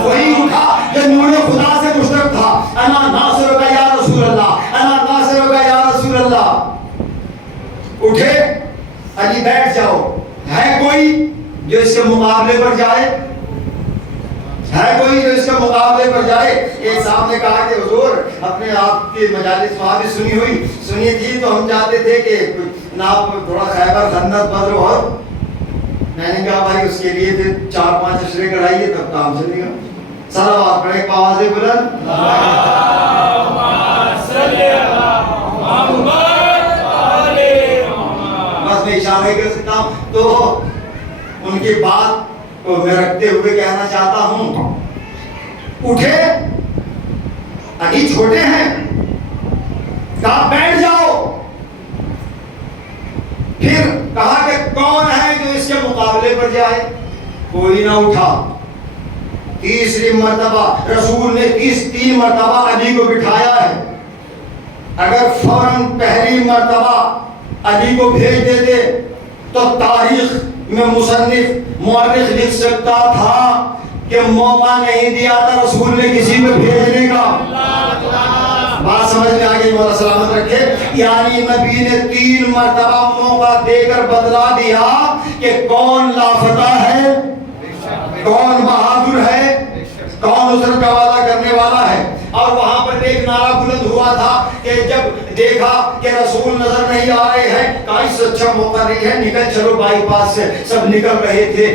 وہی اٹھا جو نور خدا سے مشتق تھا. انا ناصرک یا رسول اللہ، انا ناصرک یا رسول اللہ. اٹھے علی بیٹھ جاؤ. ہے کوئی؟ جو اس کے مقابلے پر جائے؟ ہے کوئی جو اس کے مقابلے پر جائے؟ ایک صاحب نے کہا کہ حضور اپنے آپ کی مجالس وہاں بھی سنی تھی تو ہم چاہتے تھے کہ نام تھوڑا خیبر خندق بدر اور میں نے کہا بھائی اس کے لیے پھر 4-5 اشرے کڑھائیے تب کام چلے گا. صلوات پڑھیں آواز بلند. بس میں اشارے کر سکتا ہوں. تو ان کی بات کو میں رکھتے ہوئے کہنا چاہتا ہوں اٹھے ابھی چھوٹے ہیں کہا بیٹھ جاؤ. پھر کہا کہ کون ہے جو اس کے مقابلے پر جائے؟ کوئی نہ اٹھا. تیسری مرتبہ رسول نے 3 مرتبہ علی کو بٹھایا ہے. اگر فوراً پہلی مرتبہ علی کو بھیج دیتے تو تاریخ میں مورخ لکھ سکتا تھا کہ موقع نہیں دیا تھا رسول نے کسی کو بھیجنے کا. بات سمجھ میں آگئی؟ مولا سلامت رکھے. یعنی نبی نے 3 مرتبہ موقع دے کر بتلا دیا کہ کون لافتہ ہے، کون بہادر ہے، کون نصرت کا وعدہ کرنے والا ہے. اور وہاں پر ایک نعرہ بلند ہوا تھا کہ جب دیکھا کہ رسول نظر نہیں آ رہے ہیں کہا اس سے اچھا موقع نہیں ہے، نکل چلو بائی پاس سے. سب نکل رہے تھے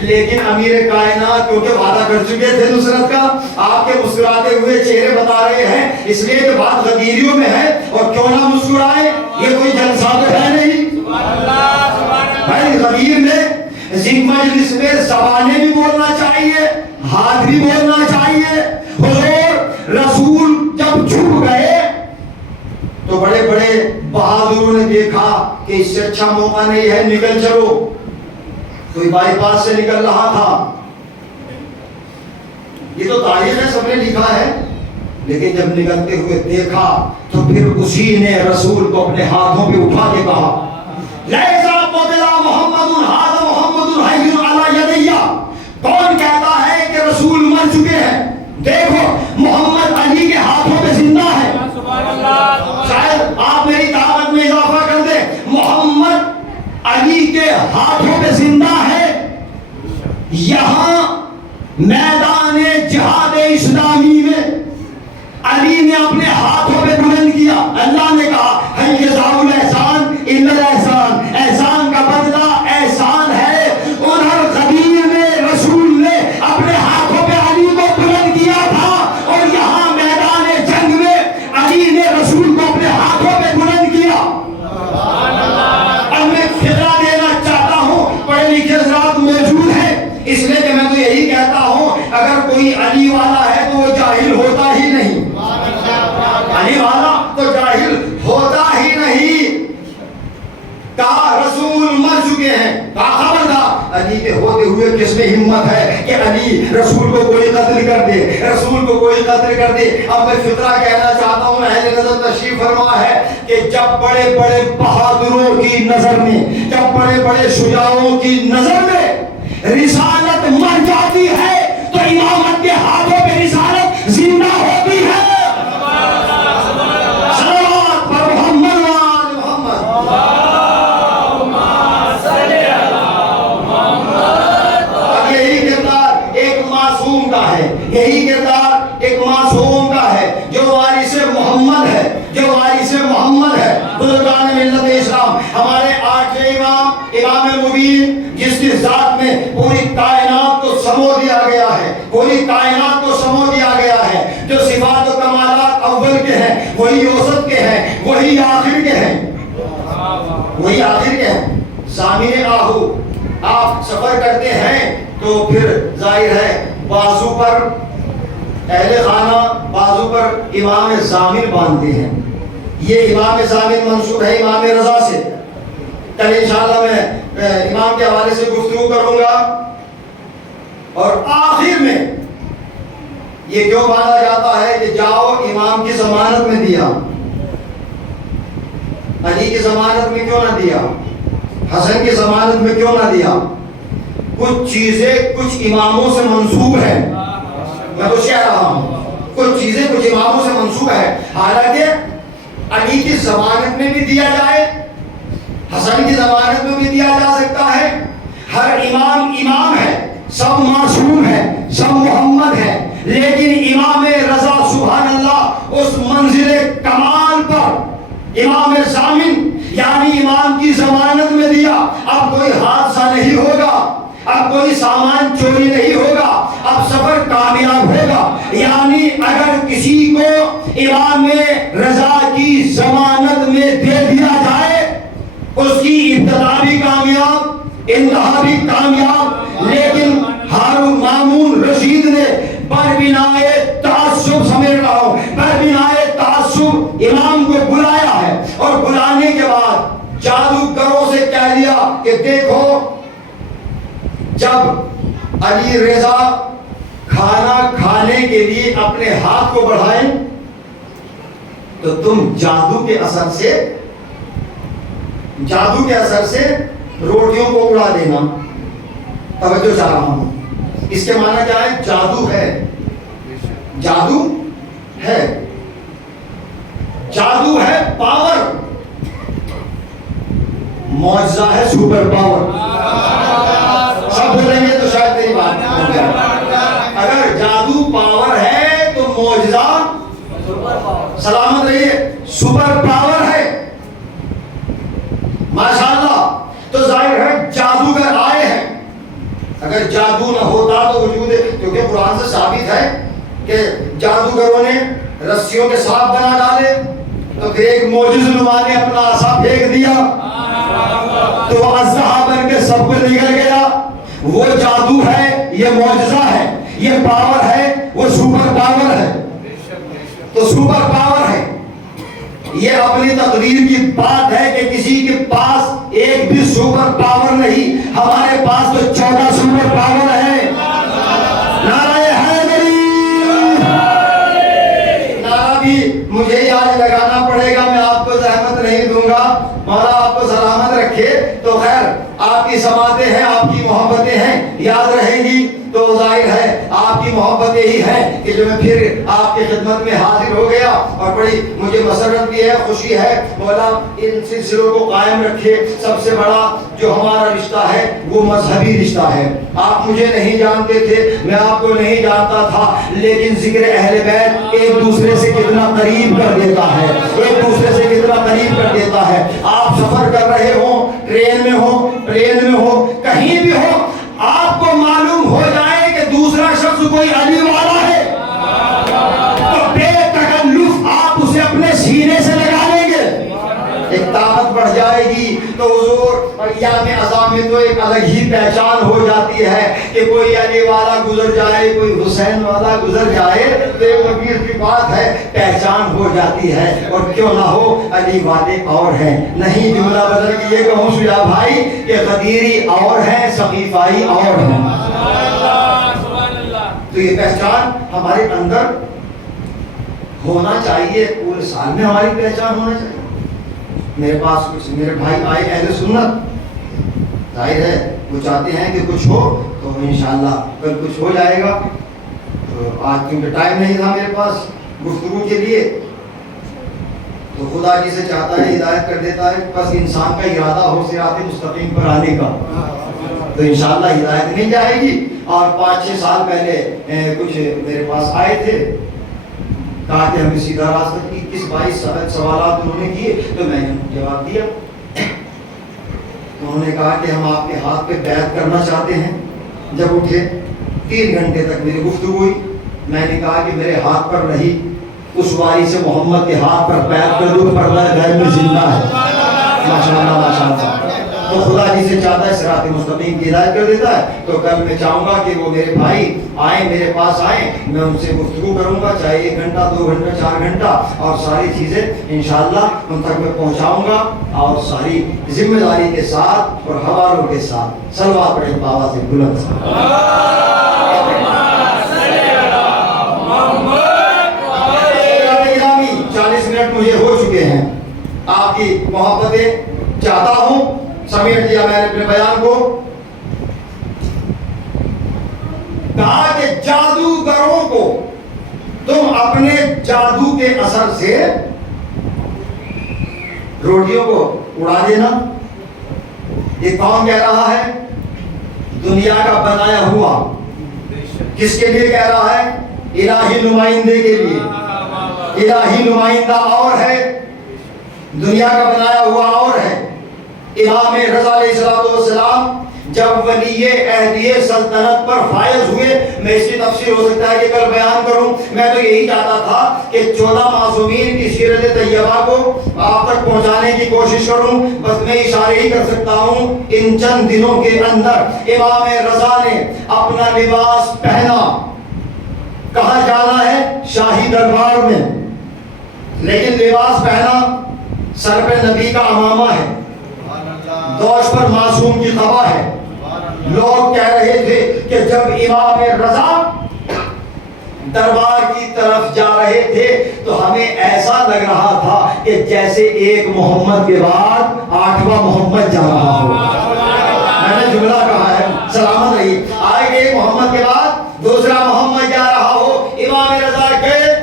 لیکن امیر کائنات کیونکہ وعدہ کر چکے تھے نصرت کا، آپ کے مسکراتے ہوئے چہرے بتا رہے ہیں اس لیے کہ بات غدیریوں میں ہے. اور کیوں نہ مسکرائے، یہ کوئی جلسہ تو ہے نہیں. بھائی غدیر میں مجلس میں زبانیں بھی بولنا چاہیے، ہاتھ بھی بولنا چاہیے. حضور رسول جب چھپ گئے تو بڑے بڑے بہادروں نے دیکھا کہ اس سے اچھا موقع نہیں ہے، نکل چلو. کوئی بائی پاس سے نکل رہا تھا، یہ تو تاریخ ہے، سب نے لکھا ہے. لیکن جب نکلتے ہوئے دیکھا تو پھر اسی نے رسول کو اپنے ہاتھوں پہ اٹھا کے کہا لیسا قتل محمد ھذا محمد حی علی یدی. کون کہتا ہے کہ رسول مر چکے ہیں؟ دیکھو محمد علی کے ہاتھوں پہ زندہ ہے. شاید آپ میری طاقت میں اضافہ کر دیں، محمد علی کے ہاتھوں پہ زندہ ہے. یہاں میدان جہاد اسلامی میں علی نے اپنے ہاتھوں پہ بلند کیا. اللہ نے کہا ہے جزاء الاحسان الا الاحسان، احسان کا بدلہ احسان ہے. اور ہر غدیر میں رسول نے اپنے ہاتھوں پہ علی کو بلند کیا تھا. اور یہاں میدان جنگ میں علی نے رسول کو اپنے ہاتھوں پہ بلند کیا. اب میں فقرہ دینا چاہتا ہوں، پڑھے لکھے حضرات موجود ہیں، اس لیے کہ میں تو یہی کہتا ہوں اگر کوئی علی والا ہے تو وہ جاہل ہوتا ہی نہیں. علی والا تو جاہل ہوتا ہی نہیں. کہا رسول مر چکے ہیں، کہا خبردار علی کے ہوتے ہوئے کس میں ہمت ہے کہ علی رسول کو کوئی قتل کر دے، رسول کو کوئی قتل کر دے. اب میں فقرہ کہنا چاہتا ہوں، اہل نظر تشریف فرما ہے کہ جب بڑے بڑے بہادروں کی نظر میں، جب بڑے بڑے شجاعوں کی نظر میں رسالت مر جاتی ہے تو امامت کے ہاتھوں پہ رسالت زندہ ہوتی ہے. صلوات پر محمد و آل محمد. اب یہی کردار ایک معصوم کا ہے، یہی کردار ایک معصوم کا ہے جو وارث محمد ہے، جو وارث محمد ہے. بزرگان ملت اسلام ہمارے 8ویں امام مبین جس کی ذات میں پوری کائنات کو سمو دیا گیا ہے، پوری کائنات کو سمو دیا گیا ہے، جو صفات و کمالات اول کے ہیں وہی اوسط کے ہیں، وہی آخر کے ہیں، وہی آخر کے ہیں. ضامن آہو آپ سفر کرتے ہیں تو پھر ظاہر ہے بازو پر اہل خانہ بازو پر امام ضامن باندھتے ہیں. یہ امام ضامن منسوب ہے امام رضا سے. کل انشاءاللہ میں امام کے حوالے سے گفتگو کروں گا. اور آخر میں یہ کیوں باندھا جاتا ہے کہ جاؤ امام کی ضمانت میں دیا، علی کی ضمانت میں کیوں نہ دیا، حسن کی ضمانت میں کیوں نہ دیا؟ کچھ چیزیں کچھ اماموں سے منسوب ہے. میں کچھ کہہ رہا ہوں، کچھ چیزیں کچھ اماموں سے منسوب ہے. حالانکہ علی کی ضمانت میں بھی دیا جائے، حسن کی ضمانت میں بھی دیا جا سکتا ہے. ہر امام امام ہے، سب معصوم ہے، سب محمد ہے، لیکن امام رضا سبحان اللہ اس منزل کمال پر امام ضامن یعنی امام کی ضمانت میں دیا، اب کوئی حادثہ نہیں ہوگا، اب کوئی سامان چوری نہیں ہوگا، اب سفر کامیاب ہوگا۔ یعنی اگر کسی کو امام رضا کی ضمانت میں دے دیا جائے اس کی ابتدا بھی کامیاب، انتہا بھی کامیاب، لیکن ہارون مامون رشید نے بربنائے تعصب سمیٹ رہا ہوں، بربنائے تعصب امام کو بلایا ہے، اور بلانے کے بعد جادوگروں سے کہہ دیا کہ دیکھو جب علی رضا کھانا کھانے کے لیے اپنے ہاتھ کو بڑھائیں تو تم جادو کے اثر سے روٹیوں کو اڑا دینا۔ توجہ چاہ رہا ہوں، اس کے معنی کیا ہے؟ جادو ہے، جادو ہے، جادو ہے پاور، معجزہ ہے سپر پاور۔ سب بولیں گے تو شاید میری بات ہو جائے۔ اگر جادو پاور ہے تو معجزہ سلامت رہیے سپر پاور ہے، ماشاءاللہ۔ تو ظاہر ہے جادوگر آئے ہیں، اگر جادو نہ ہوتا تو وجود، کیونکہ قرآن سے ثابت ہے کہ جادوگروں نے رسیوں کے ساتھ بنا ڈالے، تو پھر ایک معجز نما نے اپنا عصا پھینک دیا تو وہ اژدہا بن کے سب کو نگل گیا۔ وہ جادو ہے، یہ معجزہ ہے، یہ پاور ہے، وہ سپر پاور ہے۔ تو سپر پاور ہے، یہ اپنی تقدیر کی بات ہے کہ کسی کے پاس ایک بھی سپر پاور نہیں، ہمارے پاس تو 14 سپر پاور ہے۔ نعرہ حیدری، نعرہ بھی مجھے یاد لگانا پڑے گا، میں آپ کو زحمت نہیں دوں گا، مولا آپ کو سلامت رکھے۔ تو خیر آپ کی سماعتیں ہیں، آپ کی محبتیں ہیں، یاد رہیں گی تو ظاہر ہے آپ کی محبتیں ہی ہیں کہ جو میں پھر آپ کی خدمت میں حاضر ہو گیا، اور بڑی مجھے مسرت بھی ہے، خوشی ہے۔ مولا ان سلسلوں کو قائم رکھے۔ سب سے بڑا جو ہمارا رشتہ ہے وہ مذہبی رشتہ ہے۔ آپ مجھے نہیں جانتے تھے، میں آپ کو نہیں جانتا تھا، لیکن ذکر اہل بیت ایک دوسرے سے کتنا قریب کر دیتا ہے، ایک دوسرے سے کتنا قریب کر دیتا ہے۔ آپ سفر کر رہے ہوں، ٹرین میں ہو، پلین میں ہو، کہیں بھی ہو، آپ کو معلوم ہو جائے کہ دوسرا شخص کوئی علی والا ہے تو بے تکلف آپ اسے اپنے سینے سے لگا لیں گے، ایک طاقت بڑھ جائے گی۔ تو حضور ایام عزا میں تو ایک الگ ہی پہچان ہو جاتی ہے کہ کوئی علی والا گزر جائے، کوئی حسین والا گزر جائے تو ایک کبیر کی بات ہے، پہچان ہو جاتی ہے۔ اور کیوں نہ ہو، علی والے اور ہیں، نہیں جملہ بدل کے یہ کہوں شجاع بھائی کہ قدیری اور ہیں، ثقیفائی اور ہیں۔ تو یہ پہچان ہمارے اندر ہونا چاہیے، پورے سال میں ہماری پہچان ہونا چاہیے۔ میرے پاس کچھ میرے بھائی آئے اہل سنت، ظاہر ہے وہ چاہتے ہیں کہ کچھ ہو تو انشاءاللہ کل کچھ ہو جائے گا۔ تو آج کیونکہ ٹائم نہیں تھا میرے پاس گفتگو کے لیے، تو خدا جسے چاہتا ہے ہدایت کر دیتا ہے، بس انسان کا ارادہ ہو صراط مستقیم پر آنے کا، تو انشاءاللہ ہدایت مل جائے گی۔ اور 5-6 سال پہلے کچھ میرے پاس آئے تھے، کہا کہ ہمیں سیدھا راستہ کی 21-22 سوالات انہوں نے کیے تو میں نے جواب دیا۔ انہوں نے کہا کہ ہم آپ کے ہاتھ پہ بیعت کرنا چاہتے ہیں۔ جب اٹھے 3 گھنٹے تک میری گفتگو ہوئی، میں نے کہا کہ میرے ہاتھ پر نہیں، اس واری سے محمد کے ہاتھ پر بیعت کر دو، پردہ غیب میں زندہ ہے۔ ماشاءاللہ ماشاءاللہ۔ تو خدا جسے چاہتا ہے صراط مستقیم کی ہدایت کر دیتا ہے۔ تو کل میں چاہوں گا کہ وہ میرے بھائی آئیں، میرے پاس آئیں، میں ان سے گفتگو کروں گا، چاہے 1 گھنٹہ 2 گھنٹہ 4 گھنٹہ، اور ساری چیزیں انشاءاللہ ان تک میں پہنچاؤں گا، اور ساری ذمہ داری کے ساتھ اور حوالوں کے ساتھ۔ صلوات پڑھیں بابا سے بلند سے۔ 40 منٹ مجھے ہو چکے ہیں، آپ کی محبتیں چاہتا ہوں، سمیٹ دیا میں نے اپنے بیان کو۔ کہا کہ جادوگروں کو تم اپنے جادو کے اثر سے روٹیوں کو اڑا دینا۔ یہ کون کہہ رہا ہے؟ دنیا کا بنایا ہوا کس کے لیے کہہ رہا ہے؟ الہی نمائندے کے لیے. الہی نمائندہ اور ہے، دنیا کا بنایا ہوا اور ہے. امام رضا علیہ السلام جب ولی عہدی سلطنت پر فائز ہوئے، میں اس کی تفسیر ہو سکتا ہے کہ کل بیان کروں، میں تو یہی چاہتا تھا کہ 14 معصومین کی سیرت طیبہ کو آپ تک پہنچانے کی کوشش کروں، بس میں اشارے ہی کر سکتا ہوں. ان چند دنوں کے اندر امام رضا نے اپنا لباس پہنا. کہاں جانا ہے؟ شاہی دربار میں، لیکن لباس پہنا سر پہ نبی کا عمامہ ہے، دوش پر معصوم کی قبا ہے. لوگ کہہ رہے تھے کہ جب امام رضا دربار کی طرف جا رہے تھے تو ہمیں ایسا لگ رہا تھا کہ جیسے ایک محمد کے بعد 8واں محمد جا رہا ہو. میں نے جملہ کہا ہے، سلامت رہیے. آئے ایک محمد کے بعد دوسرا محمد جا رہا ہو. امام رضا گئے،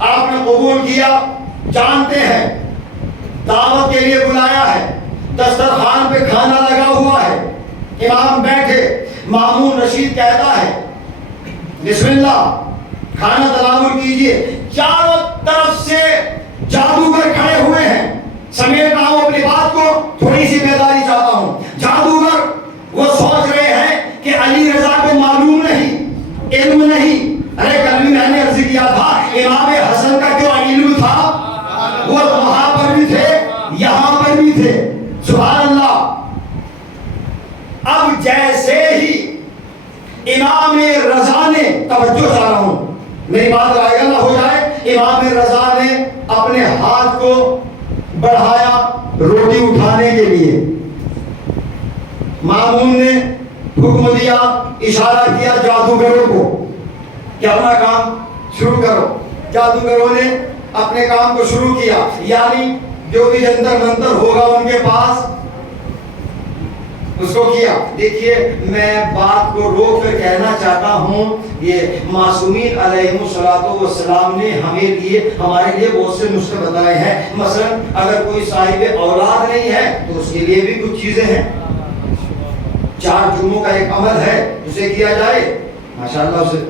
آپ نے قبول کیا، جانتے ہیں دعوت کے لیے بلایا ہے، دسترخوان پہ کھانا لگا ہوا ہے، امام بیٹھے، مامون رشید کہتا ہے بسم اللہ، کھانا تناول کیجئے. چاروں طرف سے جادوگر کھڑے ہوئے ہیں. سمیٹ رہا ہوں اپنی بات کو، تھوڑی سی بیداری چاہتا ہوں. جادوگر وہ سوچ رہے ہیں کہ علی رضا کو معلوم نہیں، علم نہیں. ارے کل بھی میں نے عرض کیا تھا امام حسن کا جو علم تھا وہ وہاں پر بھی تھے، یہاں پر بھی تھے. سبحان اللہ. اب جیسے ہی امام رضا نے، توجہ چاہ رہا ہوں میری بات رائے گا نہ ہو جائے، امام رضا نے اپنے ہاتھ کو بڑھایا روٹی اٹھانے کے لیے. مامون نے حکم دیا، اشارہ کیا جادوگروں کو کہ اپنا کام شروع کرو. جادوگروں نے اپنے کام کو شروع کیا، یعنی جو بھی جنتر منتر ہوگا ان کے پاس اس کو کیا. دیکھیے میں بات کو روک کر کہنا چاہتا ہوں، یہ معصومین علیہم السلام نے ہمارے لیے بہت سے نسخے بتائے ہیں. مثلا اگر کوئی صاحب اولاد نہیں ہے تو اس کے لیے بھی کچھ چیزیں ہیں. 4 جمعوں کا ایک عمل ہے، اسے کیا جائے. ماشاءاللہ اسے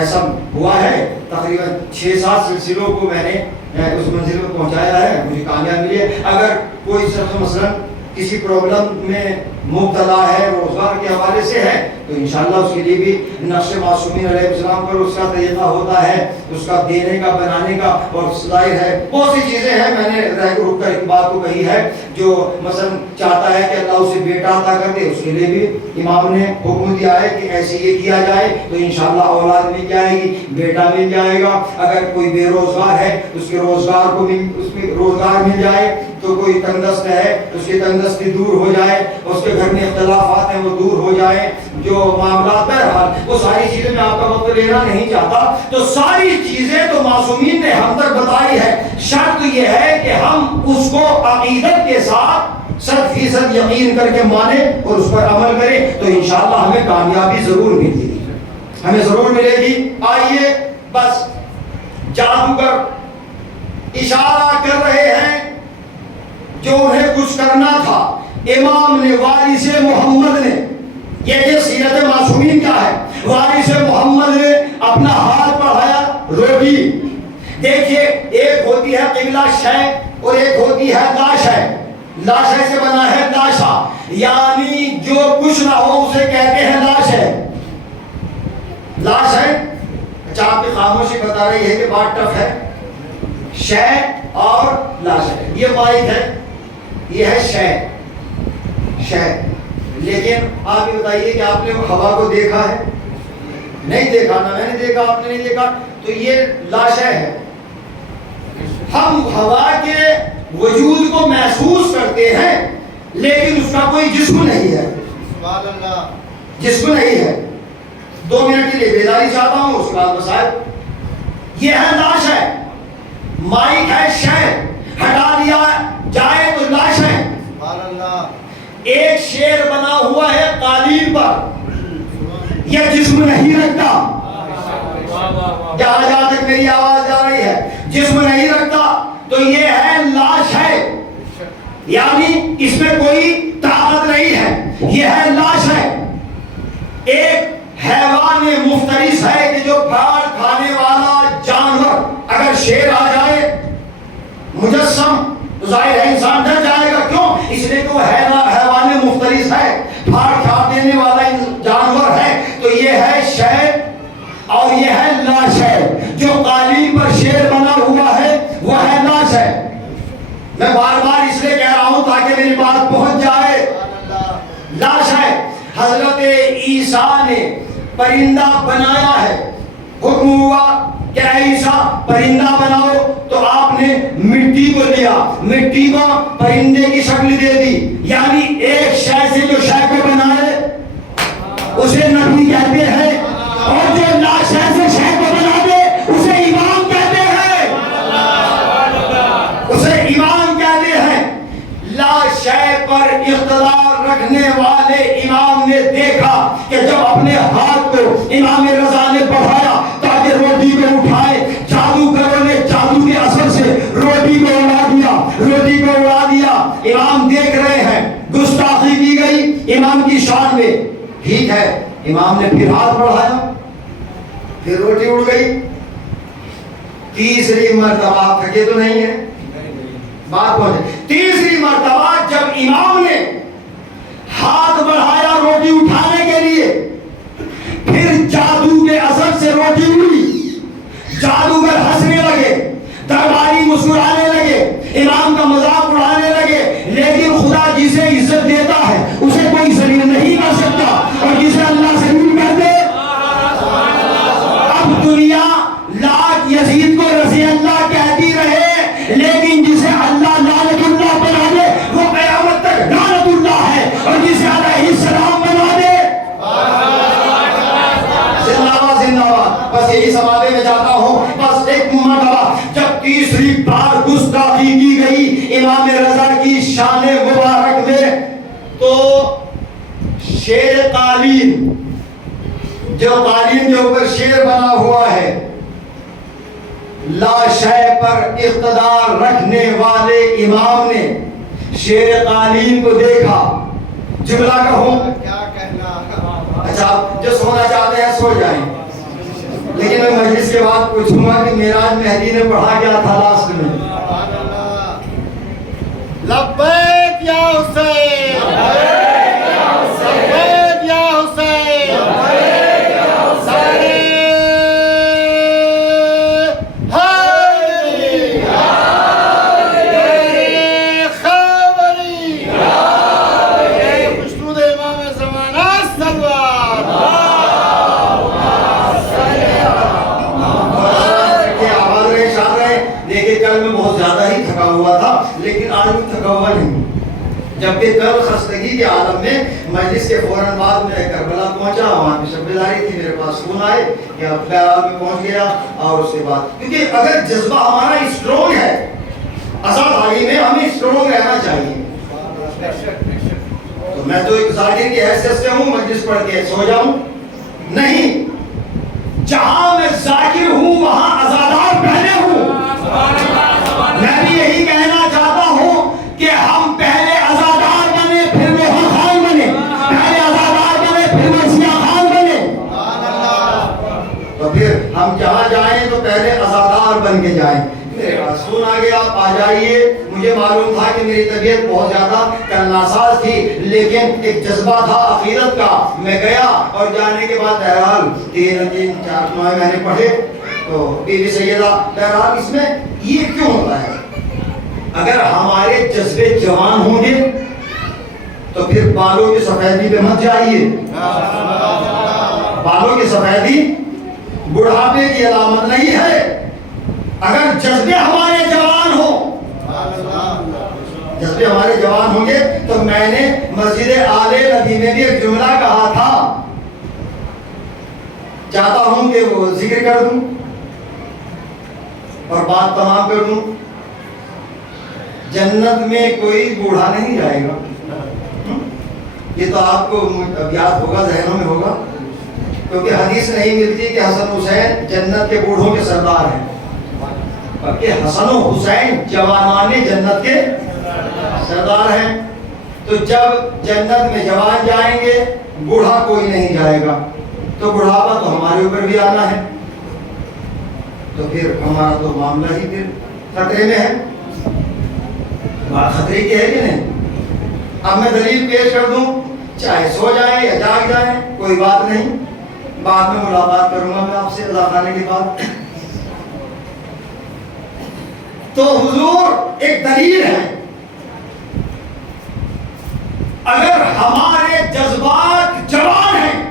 ایسا ہوا ہے، تقریباً 6-7 سلسلوں کو میں نے اس منزل کو پہنچایا ہے، مجھے کامیاب ملی ہے. اگر کوئی شخص مثلا کسی پرابلم میں مبتلا ہے، روزگار کے حوالے سے ہے، تو انشاءاللہ اس کے لیے بھی نقش معصومین علیہ السلام پر اس کا طریقہ ہوتا ہے، اس کا دینے کا، بنانے کا. اور ظاہر ہے بہت سی چیزیں ہیں. میں نے رک کر ایک بات کو کہی ہے، جو مثلا چاہتا ہے کہ اللہ اسے بیٹا عطا کر دے، اس کے لیے بھی امام نے حکم دیا ہے کہ ایسے یہ کیا جائے تو انشاءاللہ اولاد مل جائے گی، بیٹا مل جائے گا. اگر کوئی بے روزگار ہے اس کے روزگار کو اس میں روزگار مل جائے. تو کوئی تندرست ہے اس کی تندرستی دور ہو جائے، اس کے گھر میں اختلافات ہیں وہ دور ہو جائیں، جو معاملات بہرحال وہ ساری چیزیں میں آپ کا وقت لینا نہیں چاہتا. تو ساری چیزیں تو معصومین نے ہم تک بتائی ہے. شرط یہ ہے کہ ہم اس کو عقیدت کے ساتھ 100% یقین کر کے مانیں اور اس پر عمل کریں، تو انشاءاللہ ہمیں کامیابی ضرور ملے گی، ہمیں ضرور ملے گی. آئیے بس جادوگر اشارہ کر رہے ہیں جو انہیں کچھ کرنا تھا. امام نے، وارث محمد نے، یہ سیرت معصومین کیا ہے، وارث محمد نے اپنا ہاتھ بڑھایا روٹی. دیکھیے ایک ہوتی ہے قبلہ شے اور ایک ہوتی ہے لاشے. لاشے سے بنا ہے لاشا، یعنی جو کچھ نہ ہو اسے کہتے ہیں لاش ہے. لاش ہے. اچھا آپ کی خاموشی بتا رہی ہے کہ بات ٹف ہے. شے اور لاش ہے، یہ واحد ہے، یہ ہے شے. لیکن آپ یہ بتائیے کہ آپ نے ہوا کو دیکھا ہے؟ نہیں دیکھا. نہ میں نے دیکھا، آپ نے نہیں دیکھا، تو یہ لاشے ہے. ہم ہوا کے وجود کو محسوس کرتے ہیں لیکن اس کا کوئی جسم نہیں ہے. جسم نہیں ہے. 2 منٹ کے لیے بیداری چاہتا ہوں، اس کے بعد مسائل. یہ ہے لاش ہے. مائک ہے شے، ہٹا دیا جائے تو لاش ہے. ایک شیر بنا ہوا ہے قالین پر، یہ جسم نہیں رکھتا. جہاں تک میری آواز جا رہی ہے، جسم نہیں رکھتا تو یہ ہے لاش ہے، یعنی اس میں کوئی طاقت نہیں ہے، یہ ہے لاش ہے. مفترس ہے کہ جو پھاڑ کھانے والا جانور اگر شیر آ جائے مجسم تو ظاہر ہے انسان ڈر جائے گا. کیوں؟ اس لیے کہ وہ حیوان مفترس ہے, پھاڑ کھا دینے والا جانور ہے. تو یہ ہے شیر اور یہ ہے لاش ہے. جو قالین پر شیر بنا ہوا ہے وہ ہے لاش ہے. میں بار بار اس لیے کہہ رہا ہوں تاکہ میری بات پہنچ جائے. لاش ہے. حضرت عیسیٰ نے پرندہ بنایا ہے. حکم ہوا کہ اے عیسیٰ پرندہ بناؤ, تو آپ نے مٹی کو لیا, مٹی کو پرندے کی شکل دے دی. یعنی ایک شے سے جو شے کو بنائے اسے نبی کہتے ہیں, اور جو لاش سے شے کو بنا دے اسے امام کہتے ہیں. اسے امام کہتے ہیں. لا شے پر اقتدار رکھنے والے امام نے دیکھا کہ جب اپنے ہاتھ کو امام رضا نے بڑھایا تاکہ روٹی کو اٹھائے, جادوگروں نے جادو کے اثر سے روٹی کو اڑا دیا, روٹی کو اڑا دیا. امام دیکھ رہے ہیں, گستاخی کی گئی امام کی شان میں. ٹھیک ہے, امام نے پھر ہاتھ بڑھایا, پھر روٹی اڑ گئی. تیسری مرتبہ, تھکے تو نہیں ہے بات پہنچے, تیسری مرتبہ جب امام نے ہاتھ بڑھایا روٹی اٹھانے کے لیے, پھر جادو کے اثر سے روٹی اڑی. جادوگر ہنسنے لگے, درباری مسکرانے لگے, امام کا مذاق اڑانے لگے. لیکن خدا جسے عزت دیتا ہے اسے کوئی ذلیل نہیں کر سکتا, اور جسے اللہ ذلیل کر دے. اب دنیا لاکھ یزید کو رضی اللہ کہتی رہے, لیکن جسے اللہ لعنت اللہ بنا دے وہ قیامت تک لعنت اللہ ہے, اور جسے علیہ السلام بنا دے زندہ باد زندہ باد. بس یہی سمانے میں جاتا ہوں. بس ایک مرتبہ جب تیسری بار گستاخی کی گئی امام رضا کی شان مبارک میں, تو شیر قالین, جو قالین کے اوپر شیر بنا ہوا ہے, لا شے پر اقتدار رکھنے والے امام نے شیر قالین کو دیکھا. جملہ کہوں کیا کہنا. اچھا, جو سونا چاہتے ہیں سو جائیں, لیکن میں مجلس کے بعد پوچھوں گا کہ معراج مہدی نے پڑھا کیا تھا لاسٹ میں. لبیک یا حسین, لبیک یا حسین, لیکن آج بھی تھکا ہوا نہیں. جبکہ کل خستگی کے عالم میں مجلس کے فوراً بعد میں کربلا پہنچا, وہاں پہ شب بیداری تھی, میرے پاس فون آئے کہ اب بہرحال میں پہنچ گیا. اور اس کے بعد کیونکہ اگر جذبہ ہمارا اسٹرونگ ہے, آزاد حالی میں ہمیں اسٹرونگ رہنا چاہیے. تو میں تو ایک ذاکر کی حیثیت سے ہوں, مجلس پڑھ کے سو جاؤں نہیں. جہاں میں ذاکر ہوں وہاں عزادار پہلے ہوں. میں بھی یہی کہنا چاہتا ہوں کہ ہم پہلے عزادار بنے پھر موہن خان بنے, پہلے عزادار بنے پھر مرثیہ خان بنے. تو پھر ہم جہاں جائیں تو پہلے عزادار بن کے جائیں. میرے پاس فون آ گیا, آپ آ جائیے. مجھے معلوم تھا کہ میری طبیعت بہت زیادہ کل ناساز تھی, لیکن ایک جذبہ تھا عقیدت کا. میں گیا اور جانے کے بعد بہرحال 3-4 مہینے پڑھے. تو بی بی سیدہ بہرحال اس میں یہ کیوں ہوتا ہے, اگر ہمارے جذبے جوان ہوں گے تو پھر بالوں کی سفیدی پہ مت جائیے. بالوں کی سفیدی بڑھاپے کی علامت نہیں ہے. اگر جذبے ہمارے جوان ہوں, جذبے ہمارے جوان ہوں گے, تو میں نے مسجد آل نبی میں بھی ایک جملہ کہا تھا, چاہتا ہوں کہ وہ ذکر کر دوں اور بات تمام کر دوں. جنت میں کوئی بوڑھا نہیں جائے گا. یہ تو آپ کو یاد ہوگا, ذہنوں میں ہوگا, کیونکہ حدیث نہیں ملتی کہ حسن حسین جنت کے بوڑھوں کے سردار ہیں, بلکہ حسن و حسین جوانان جنت کے سردار ہیں. تو جب جنت میں جوان جائیں گے, بوڑھا کوئی نہیں جائے گا. تو بڑھاپا تو ہمارے اوپر بھی آنا ہے، تو پھر ہمارا تو معاملہ ہی پھر خطرے میں ہے. بات خطرے کی ہے کہ نہیں؟ اب میں دلیل پیش کر دوں، چاہے سو جائیں یا جاگ جائیں کوئی بات نہیں، بعد میں ملاقات کروں گا میں آپ سے اذان خانے کے بعد. تو حضور ایک دلیل ہے، اگر ہمارے جذبات جوان ہیں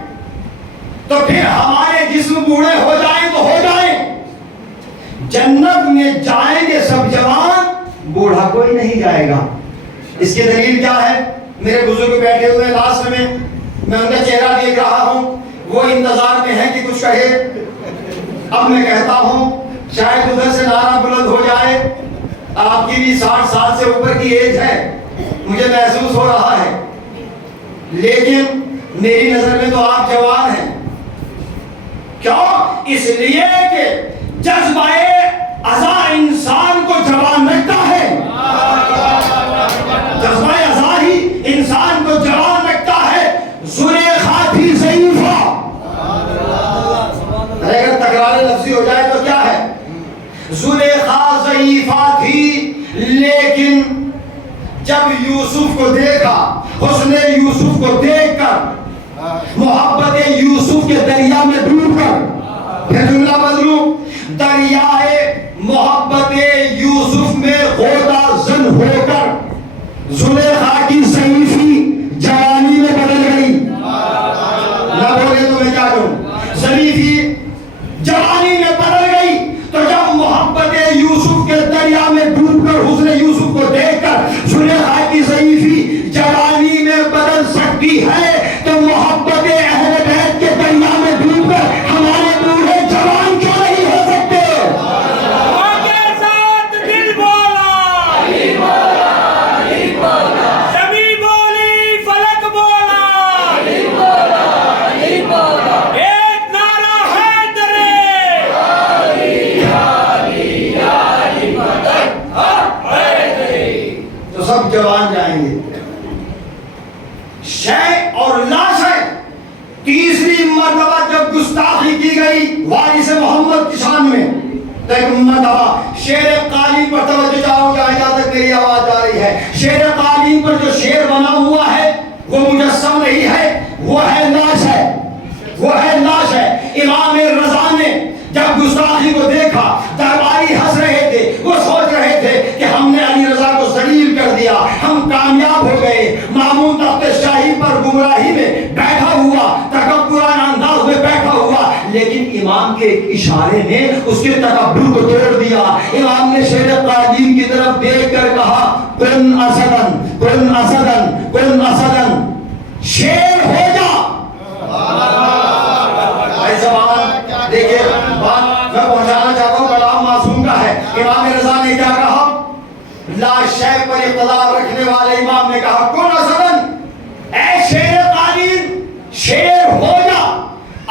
تو پھر ہمارے جسم بوڑھے ہو جائیں تو ہو جائیں، جنت میں جائیں گے سب جوان، بوڑھا کوئی نہیں جائے گا. اس کی دلیل کیا ہے؟ میرے بزرگ بیٹھے ہوئے لاسٹ میں ان کا چہرہ دیکھ رہا ہوں، وہ انتظار میں ہے کہ کچھ کہے. اب میں کہتا ہوں شاید ادھر سے نعرہ بلند ہو جائے. آپ کی بھی 60 سال سے اوپر کی ایج ہے، مجھے محسوس ہو رہا ہے، لیکن میری نظر میں تو آپ جوان ہیں. کیوں؟ اس لیے کہ جذبہ ازا انسان کو جوان رکھتا ہے، جذبہ ازا ہی انسان کو جوان رکھتا ہے. زلیخا تھی ضعیفہ، اگر تکرار لفظی ہو جائے تو کیا ہے؟ زلیخا ضعیفہ تھی، لیکن جب یوسف کو دیکھا، حسن یوسف کو دیکھ کر، محبت یوسف کے دریا میں ڈوب کر، پھر جملہ بدلوں، دریائے محبت یوسف میں غوطہ زن ہو کر زلیخا کی ضعیفی جوانی میں بدل گئی. نہ بولے تو میں کیا کروں؟ ضعیفی جوانی میں بدل گئی. تو جب محبت یوسف کے دریا میں ڈوب کر حسن یوسف کو دیکھ کر زلیخا کی ضعیفی جوانی میں بدل سکتی ہے، تو محبت اہل بیت کے دریا میں ڈوب کر ہمارے بوڑھے جوان کیوں نہیں ہو سکتے؟ تو سب جوان جائیں گے. شے اور لاشے تیسری مرتبہ جب گستاخی کی گئی وارث محمد کی شان میں، تو ایک مرتبہ شیر قالین پر توجہ چاہوں گا، یہاں تک میری آواز آ رہی ہے. شیر قالین پر جو شیر بنا ہوا ہے وہ مجسم نہیں ہے، وہ ہے لاش ہے، وہ ہے لاش ہے. امام رضا نے جب گستاخی کو دیکھا، درباری ہنس رہے تھے، وہ سوچ رہے تھے کہ ہم نے علی رضا کو ذلیل کر دیا، ہم کامیاب ہو گئے. مامون تخت شاہی پر گمراہی میں بیٹھا ہوا، تکبرانہ انداز میں بیٹھا ہوا، لیکن امام کے ایک اشارے نے اس کے تکبر کو توڑ دیا. امام نے شیر قالین کی طرف دیکھ کر کہا، کن اسدن کن اسدن کن اسدن، شیر ہو جا. دیکھیے بات میں پہنچانا چاہتا ہوں، کلام معصوم کا ہے. امام رضا نے کیا کہا؟ لا شے پر اقتدار رکھنے والے امام نے کہا، کن اسدن، اے شیر قالین شیر ہو جا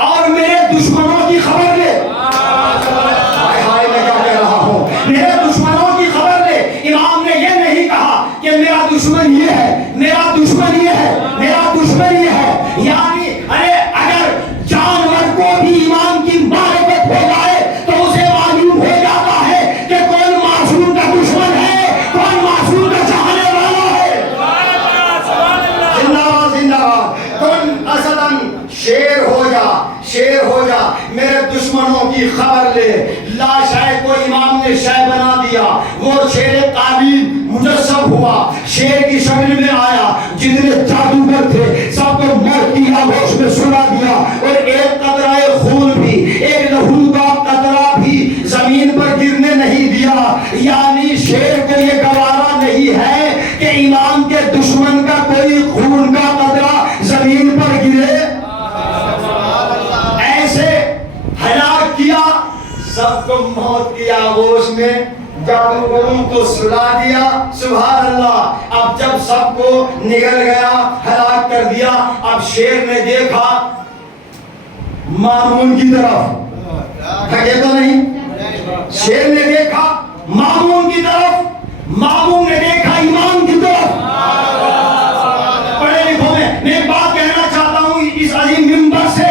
اور میرے دشمنوں کی خبر لے. ہائے ہائے میں کیا کہہ رہا ہوں، میرے دشمنوں کی خبر لے. امام نے یہ نہیں کہا کہ میرا دشمن یہ ہے، میرا دشمن یہ ہے، میرا دشمن یہ ہے. یعنی ارے اگر جانور کو بھی امام کی معرفت ہو جائے تو اسے معلوم ہو جاتا ہے کہ کون معصوم کا دشمن ہے، کون معصوم کا چاہنے والا ہے. زندہ باد زندہ باد. کن اسدن، شیر ہو جا، شیر ہو جا، میرے دشمنوں کی خبر لے. لا شے کو امام نے شے بنا دیا. وہ شیر قالین مجسم ہوا، شیر کی شکل میں آیا. جتنے جادوگر تھے سب کو موت کی آغوش میں سلا دیا، اور ایک قطرہ خون بھی، ایک لہو کا قطرہ بھی زمین پر گرنے نہیں دیا. یعنی شیر کو یہ گوارا نہیں ہے کہ امام کے دشمن کا کوئی خون کا قطرہ زمین پر گرے. ایسے ہلاک کیا، سب کو موت کی آغوش میں جادوگروں کو سلا دیا. سبحان اللہ. اب جب سب کو نگل گیا، ہلاک کر دیا، اب شیر نے دیکھا مامون کی طرف، تھکے تو نہیں؟ شیر نے دیکھا مامون کی طرف، مامون نے دیکھا امام کی طرف. پڑھے لکھوں میں ایک بات کہنا چاہتا ہوں اس عظیم منبر سے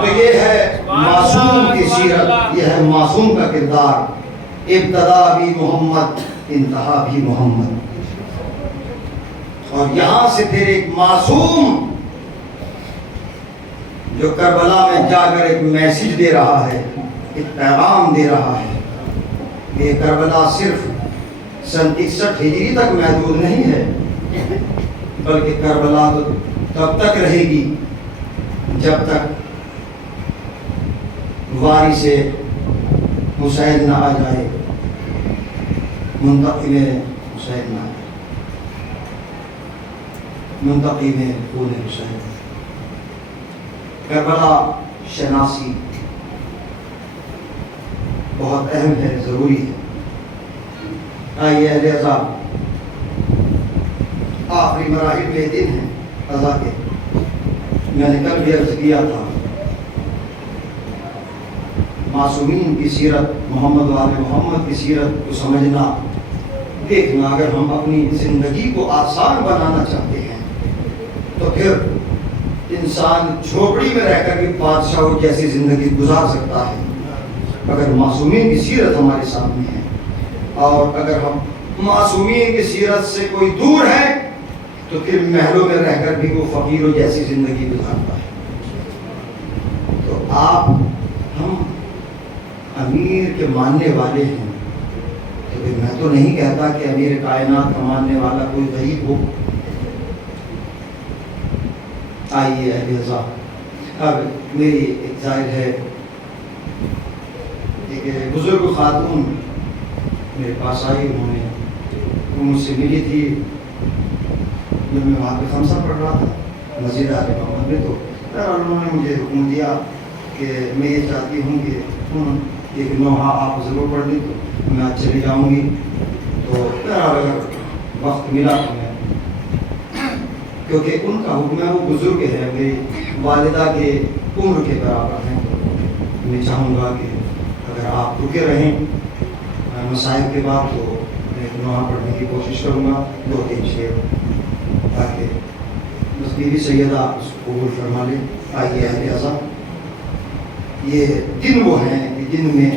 تو یہ ہے معصوم کی سیرت، یہ ہے معصوم کا کردار. ابتدا بھی محمد، انتہا بھی محمد. اور یہاں سے پھر ایک معصوم جو کربلا میں جا کر ایک میسیج دے رہا ہے، ایک پیغام دے رہا ہے. یہ کربلا صرف سن 61 ہجری تک محدود نہیں ہے، بلکہ کربلا تو تب تک رہے گی جب تک وارث حسین نہ آ جائے، منتقم حسین نہ آئے، منتقم خون حسین. کربلا شناسی بہت اہم ہے، ضروری ہے. آئیے اہل عزا، آخری مراحل میں دن ہیں عزا کے. میں نے کل بھی عرض کیا تھا، معصومین کی سیرت، محمد وال محمد کی سیرت کو سمجھنا، دیکھنا. اگر ہم اپنی زندگی کو آسان بنانا چاہتے ہیں تو پھر انسان جھوپڑی میں رہ کر بھی بادشاہوں جیسی زندگی گزار سکتا ہے اگر معصومین کی سیرت ہمارے سامنے ہے. اور اگر ہم معصومین کی سیرت سے کوئی دور ہے تو پھر محلوں میں رہ کر بھی وہ فقیروں جیسی زندگی گزارتا ہے. تو ہم امیر کے ماننے والے ہیں، تو میں تو نہیں کہتا کہ امیر کائنات کا ماننے والا کوئی غریب ہو. آئیے اہل عزا، اب میری ایک ظاہر ہے ایک بزرگ خاتون میرے پاس آئی، انہوں نے وہ مجھ سے ملی تھی جب میں وہاں پہ خمسہ پڑھ رہا تھا مسجد آل محمد میں. تو انہوں نے مجھے حکم دیا کہ میں یہ چاہتی ہوں کہ ایک نوحہ آپ ضرور پڑھ لیں، تو میں آج چلی جاؤں گی. تو اگر وقت ملا تو میں، کیونکہ ان کا حکم ہے، وہ بزرگ ہے، میری والدہ کے عمر کے برابر ہیں. میں چاہوں گا کہ اگر آپ رکے رہیں مسائل کے بعد تو میں نوحہ پڑھنے کی کوشش کروں گا 2-3 شعر، تاکہ بس بیوی سیدہ اس کو قبول فرما لیں. آئیے اہل عزا، یہ دن وہ ہیں کہ جن میں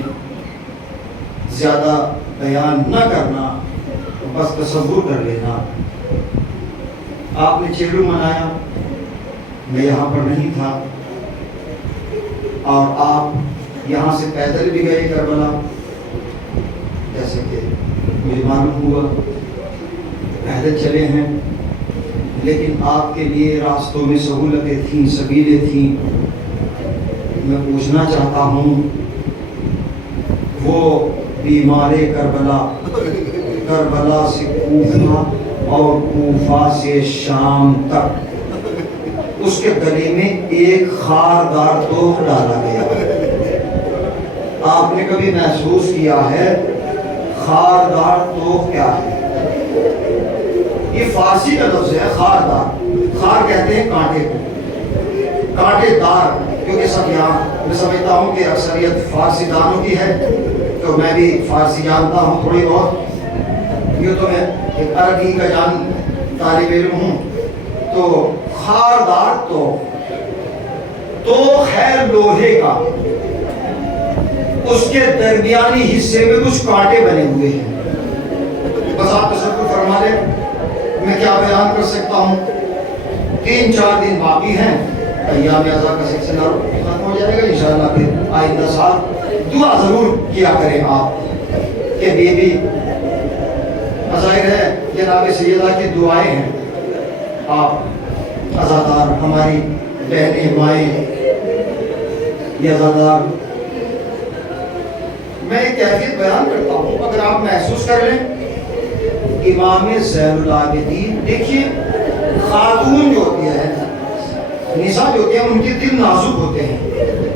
زیادہ بیان نہ کرنا، بس تصور کر لینا. آپ نے چیلو منایا، میں یہاں پر نہیں تھا، اور آپ یہاں سے پیدل بھی گئے کربلا، جیسے کہ مجھے معلوم ہوا پیدل چلے ہیں. لیکن آپ کے لیے راستوں میں سہولتیں تھیں، سبیلیں تھیں. میں پوچھنا چاہتا ہوں، وہ بیمار کربلا، کربلا سے کوفہ اور کوفہ سے شام تک اس کے گلے میں ایک خاردار توق ڈالا گیا. آپ نے کبھی محسوس کیا ہے خاردار توق کیا ہے؟ یہ فارسی کا لفظ ہے خاردار. خار کہتے ہیں کانٹے کو، کانٹے دار. کیونکہ سب یہاں میں سمجھتا ہوں کہ اکثریت فارسی دانوں کی ہے، تو میں بھی فارسی جانتا ہوں تھوڑی بہت. یوں تو میں ایک عربی کا طالب علم ہوں. تو خاردار تو ہے لوہے کا، اس کے درمیانی حصے میں کچھ کانٹے بنے ہوئے ہیں. بس آپ تصور فرما لیں میں کیا بیان کر سکتا ہوں. 3-4 دن باقی ہیں، ایام عزا کا سلسلہ ختم ہو جائے گا انشاءاللہ. پھر آئندہ سال دعا ضرور کیا کریں آپ کہ بیوی، ظاہر ہے جناب سیدہ کی دعائیں ہیں. آپ عزادار، ہماری بہنیں مائیں، یہ عزادار، میں ایک کیفیت بیان کرتا ہوں. اگر آپ محسوس کر لیں، امام زین العابدین، دیکھیے خاتون جو ہوتی ہے، نساء جو ہوتے ہیں، ان کے دل نازک ہوتے ہیں،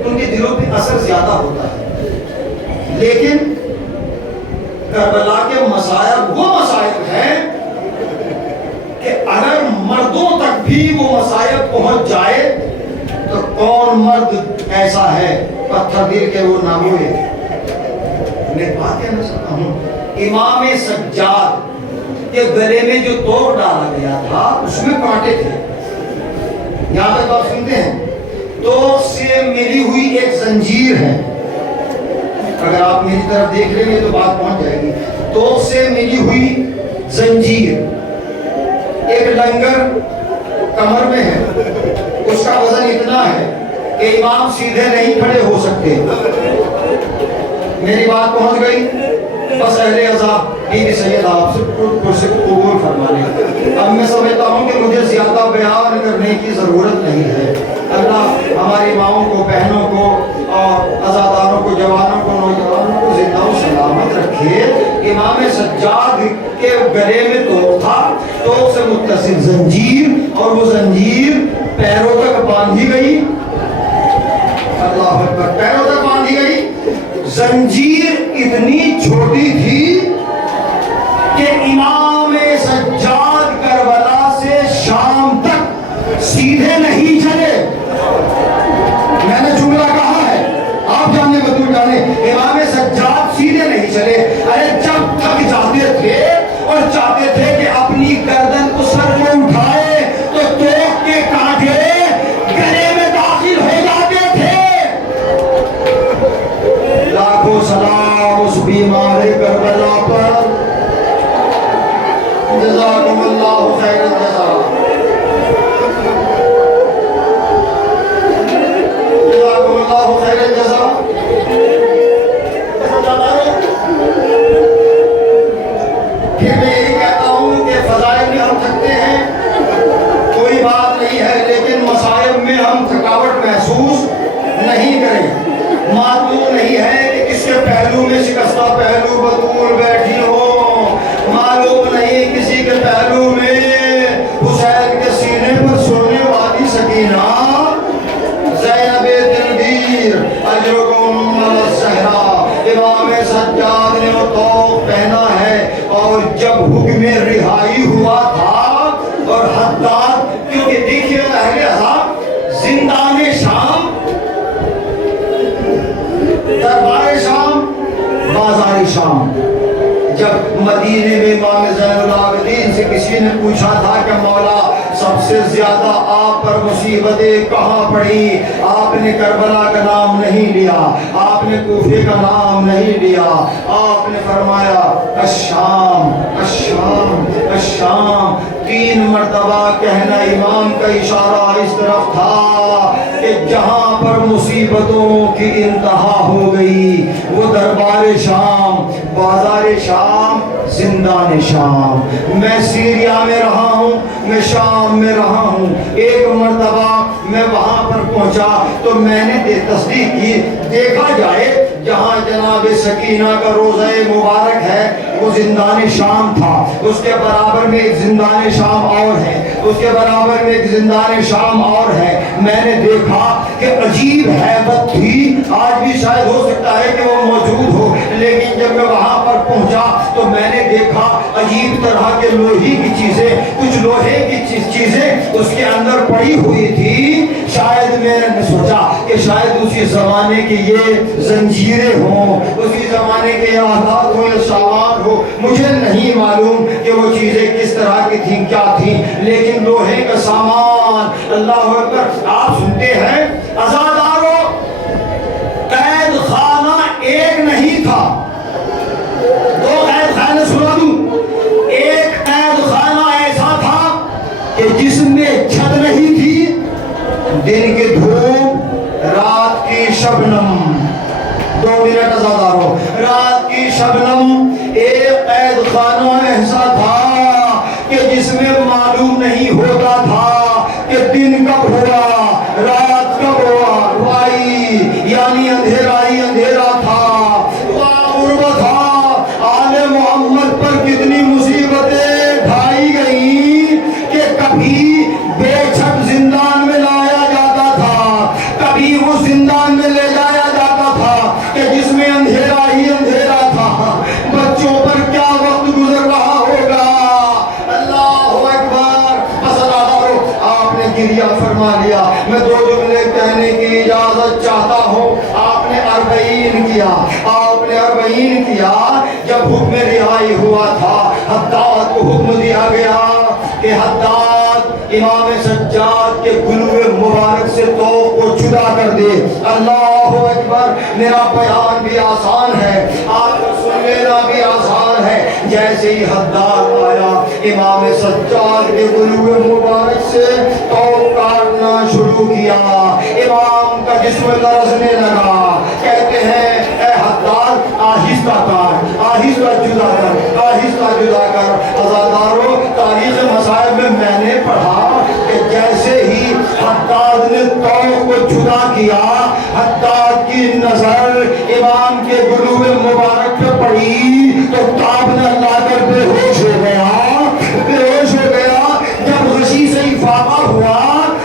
ان کے دلوں پہ اثر زیادہ ہوتا ہے. لیکن کربلا کے مصائب وہ مصائب ہیں کہ اگر مردوں تک بھی وہ مصائب پہنچ جائے تو کون مرد ایسا ہے پتھر دل کے وہ نہ ہوئے؟ میں بات کہنا چاہتا ہوں، امام سجاد کے گلے میں جو توق ڈالا گیا تھا اس میں کانٹے تھے، یہاں تک آپ سنتے ہیں، توق سے ملی ہوئی ایک زنجیر ہے، اگر آپ میری طرف دیکھ لیں گے تو بات پہنچ جائے گی، توق سے ملی ہوئی زنجیر، ایک لنگر کمر میں ہے، اس کا وزن اتنا ہے کہ امام سیدھے نہیں کھڑے ہو سکتے۔ میری بات پہنچ گئی؟ بس اہل عذاب بی بی سید آپ سے قبول فرما لیں۔ اب میں سمجھتا ہوں کہ مجھے زیادہ بیان کرنے کی ضرورت نہیں ہے۔ اللہ ہماری ماؤں کو، بہنوں کو اور عزاداروں کو، جوانوں کو، نوجوانوں کو زندہ و سلامت رکھے۔ امام سجاد کے گلے میں توق تھا، توق سے متصل زنجیر، اور وہ زنجیر پیروں تک باندھی گئی۔ اللہ اکبر، پیروں تک باندھی گئی۔ زنجیر اتنی چھوٹی تھی کہ امام سجاد کربلا سے شام تک سیدھے نہیں چلے۔ میں نے جملہ کہا ہے، آپ جانے بدور جانے، امام سجاد سیدھے نہیں چلے۔ ارے جب تھک جاتے تھے اور چاہتے تھے کہ اپنی گردن کو سر میں اٹھائے تو توق کے کانٹے گلے میں داخل ہو جاتے تھے۔ لاکھوں سلام اس بیمار کربلا پر، جزاکم اللہ خیر الجزا، جزاکم اللہ خیر الجزا۔ پھر میں یہی کہتا ہوں کہ فضائل میں ہم تھکتے ہیں، کوئی بات نہیں ہے، لیکن مصائب میں ہم تھکاوٹ محسوس نہیں کریں۔ معلوم نہیں ہے کہ کس کے پہلو میں شکستہ پہلو بطول بیٹھی ہو، معلوم نہیں کسی کے پہلو میں حسین کے سینے پر سونے والی سکینہ زینب دلگیر اجرکم الزہرا۔ امام سجاد نے وہ توق پہنا ہے، اور جب حکم رہائی ہوا تھا اور حداد، کیونکہ دیکھیے اہل عذاب، زندان شام، دربار شام، بازار شام، جب مدینے میں امام زین العابدین سے کسی نے پوچھا تھا کہ مولا سب سے زیادہ آپ پر مصیبتیں کہاں پڑی، آپ نے کربلا کا نام نہیں لیا، آپ نے کوفے کا نام نہیں لیا، آپ نے فرمایا الشام الشام الشام۔ 3 مرتبہ کہنا امام کا اشارہ اس طرف تھا کہ جہاں پر مصیبتوں کی انتہا ہو گئی وہ دربار شام، بازار شام، زندان شام۔ میں سیریا میں رہا ہوں، میں شام میں رہا ہوں، ایک مرتبہ میں وہاں پر پہنچا تو میں نے تصدیق کی، دیکھا جائے جہاں جناب سکینہ کا روضہ مبارک ہے وہ زندان شام تھا، اس کے برابر میں ایک زندان شام اور ہے، اس کے برابر میں ایک زندان شام اور ہے۔ میں نے دیکھا کہ عجیب ہیبت تھی، آج بھی شاید ہو سکتا ہے کہ وہ موجود ہو، لیکن جب میں وہاں پر پہنچا تو میں نے دیکھا عجیب طرح کے لوہے کی چیزیں، کچھ لوہے کی چیزیں اس کے اندر پڑی ہوئی تھی۔ شاید میں نے سوچا کہ شاید اسی زمانے کی یہ زنجیریں ہوں، اسی زمانے کے آلات ہوں یا سامان ہو، مجھے نہیں معلوم کہ وہ چیزیں کس طرح کی تھیں، کیا تھیں، لیکن لوہے کا سامان، اللہ اکبر۔ آپ سنتے ہیں عزادارو، قید خانہ ایک نہیں تھا، 2 قید خانے سنا دوں۔ ایک قید خانہ ایسا تھا کہ جس میں چھت نہیں تھی، دن کی دھوپ، رات کی شبنم، 2 منٹ عزادارو، رات کی شبنم۔ ایک قید خانہ ایسا تھا کہ جس میں معلوم نہیں ہوتا تھا کہ دن کب ہوا، رات کب ہوا، آئی یعنی اندھیرا ہی اندھیرا تھا، غربت تھا۔ آل محمد پر کتنی مصیبتیں ڈھائی گئیں کہ کبھی بے چھت زندان میں لایا جاتا تھا، کبھی وہ زندان میں لے جایا جاتا تھا کہ جس میں اندھیرا ہی اندھیرا تھا۔ گریہ فرما لیا. میں 2 جملے کہنے کی اجازت چاہتا ہوں. آپ نے 40 کیا, آپ نے 40 کیا. جب حکم رہائی ہوا تھا, حداد کو حکم دیا گیا کہ حداد امام سجاد کے گلوے مبارک سے توپ کو جدا کر دے. اللہ اکبر. میرا بیان بھی آسان ہے, آپ کو سن لینا بھی آسان ہے. جیسے ہی حداد آیا, امام سجاد کے گلوے مبارک سے توپ کاٹنا شروع کیا. امام کا جسم لرزنے لگا. کہتے ہیں اے حداد آہستہ کاٹ, آہستہ جدا کر, آہستہ جدا کر. عزادارو, تاریخ مصائب میں نے پڑھا کہ جیسے ہی حداد نے توپ کو جدا کیا, حداد کی نظر امام کے گلوے مبارک پہ پڑی تو کانپنے لگا کر بے ہوش ہو گیا, بے ہوش ہو گیا. جب غشی سے افاقہ ہوا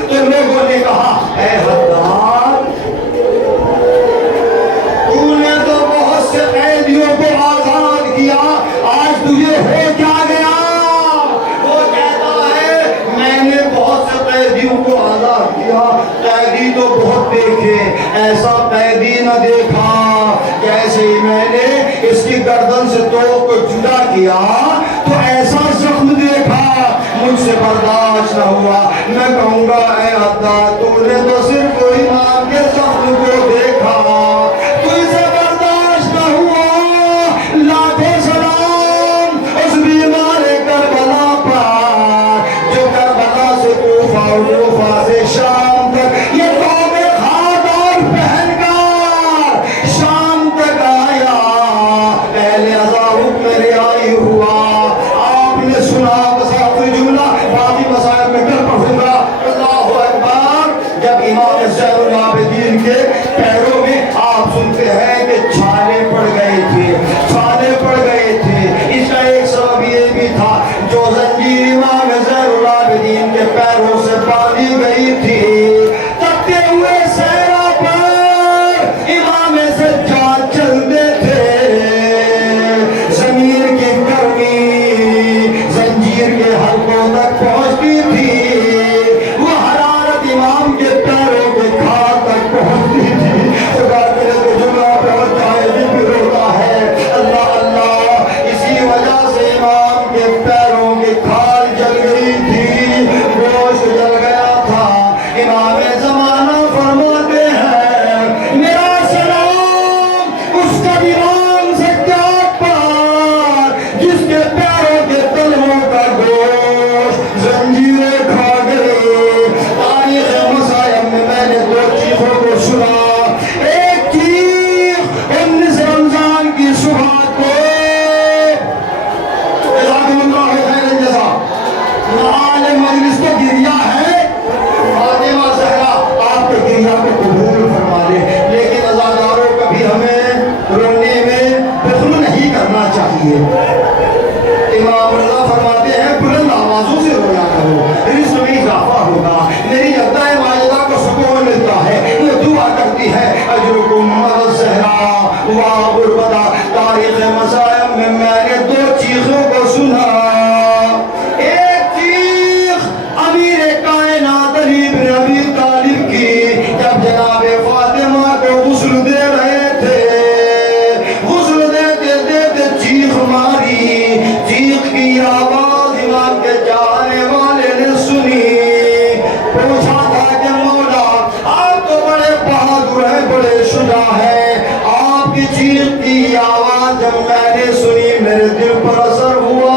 تو لوگوں نے کہا اے حداد, تو نے تو بہت سے قیدیوں کو آزاد کیا, آج تجھے ہو کیا گیا؟ وہ کہتا ہے میں نے بہت سے قیدیوں کو آزاد کیا, قیدی تو بہت دیکھے, ایسا قیدی نہ دیکھا. جیسے ہی میں نے اس کی گردن سے توپ کو جدا کیا تو ایسا زخم دیکھا, مجھ سے برداشت نہ ہوا. میں کہوں گا اے حداد, تو نے تو صرف امام کے زخم کو دیکھا, تو اسے برداشت نہ ہوا. لاکھوں سلام اس بیمار کربلا پر جو کربلا سے کوفہ اور کوفہ سے شام تک یہ قوم خاد اور پہن کر شام تک آیا. پہلے عزا حکم رہائی ہوا, آپ نے سنا. بس آخری جملہ, باقی مسائل میں کل پڑھوں گا. اللہ اکبر. جب امام زین العابدین کے پیروں میں آپ سنتے ہیں کہ چھالے پڑ گئے تھے, چھالے پڑ گئے تھے. اس کا ایک سبب یہ بھی تھا, جو زنجیر امام زین العابدین کے پیروں سے باندھی گئی تھی, تپتے ہوئے صحرا پر امام سجاد چلتے تھے. زمین کی گرمی زنجیر کے حلقوں تک پہنچتی تھی, وہ حرارت امام کے پیروں کے کھال تک پہنچتی تھی. خدا کے لیے جملہ پہنچتا ہے, دل بھی روتا ہے. اللہ اللہ, اسی وجہ سے امام کے پیروں کے کھال جل گئی تھی, گوشت جل گیا تھا. امام زمانہ فرماتے ہیں میرا سلام اس قدیمان سجاد پر جس کے پیروں کے تلووں کا گوشت زنجیریں کھا گئی. تاریخ مصائب میں میں نے 2 چیخوں کو سنا. ایک چیخ 19 رمضان کی صبح کو, جزاکم اللہ خیر الجزا, معال مجلس کو گریہ ہے, فاطمہ زہرا آپ کے گریہ کو قبول فرما لے. لیکن عزاداروں کبھی ہمیں رونے میں بخل نہیں کرنا چاہیے. امام رضا فرماتے ہیں بلند آوازوں سے رویا کرو, رزق میں اضافہ ہوگا. میری جدہ ماجدہ کو سکون ملتا ہے, وہ دعا کرتی ہے اجرکم مر الزہرا وا غربتا. تاریخ مصائب میں نے 2 چیخوں کو سنا. ایک چیخ امیر کائنات علی بن ابی طالب کی, جب جناب فاطمہ کو غسل دے رہے تھے, غسل دیتے دیتے چیخ ماری. چیخ کی آواز امام کے چاہنے والے نے سنی. پوچھا تھا کہ مولا آپ تو بڑے بہادر ہیں, بڑے شجاع ہیں, آپ کی چیخ کی آواز جب میں نے سنی میرے دل پر اثر ہوا.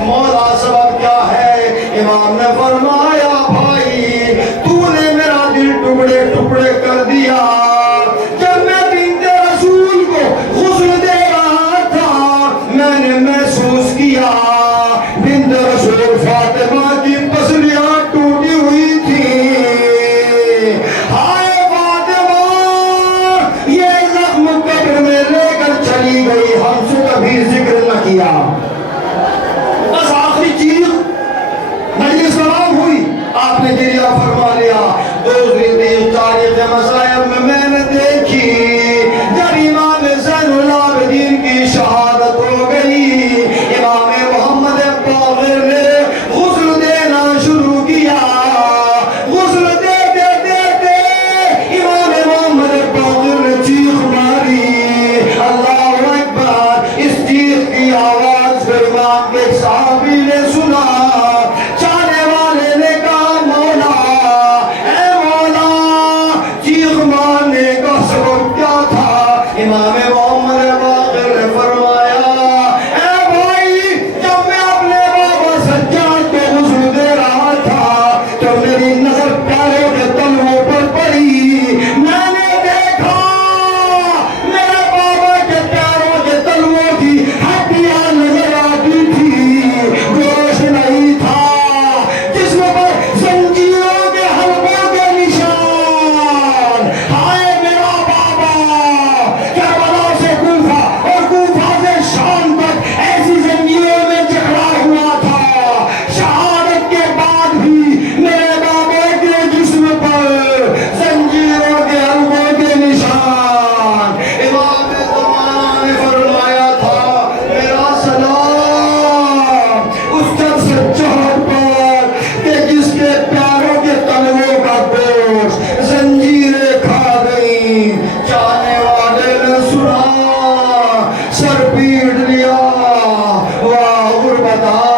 مولا سبب کیا ہے؟ امام نے فرمایا بھائی تو نے میرا دل ٹکڑے ٹکڑے کر دیا. جب میں بنت رسول کو غسل دے رہا تھا میں نے محسوس کیا بنت رسول فاطمہ کی پسلیاں ٹوٹی ہوئی تھی. ہائے فاطمہ, یہ زخم قبر میں لے کر چلی گئی, ہم سے کبھی ذکر نہ کیا. بس آخری چیز مجلس تمام ہوئی, آپ نے گریہ فرما لیا. دوسری چیز تاریخ مصائب میں نے دیکھی, جب امام زین العابدین کی شہادت ہو گئی, امام محمد باقر نے غسل دینا شروع کیا. عطا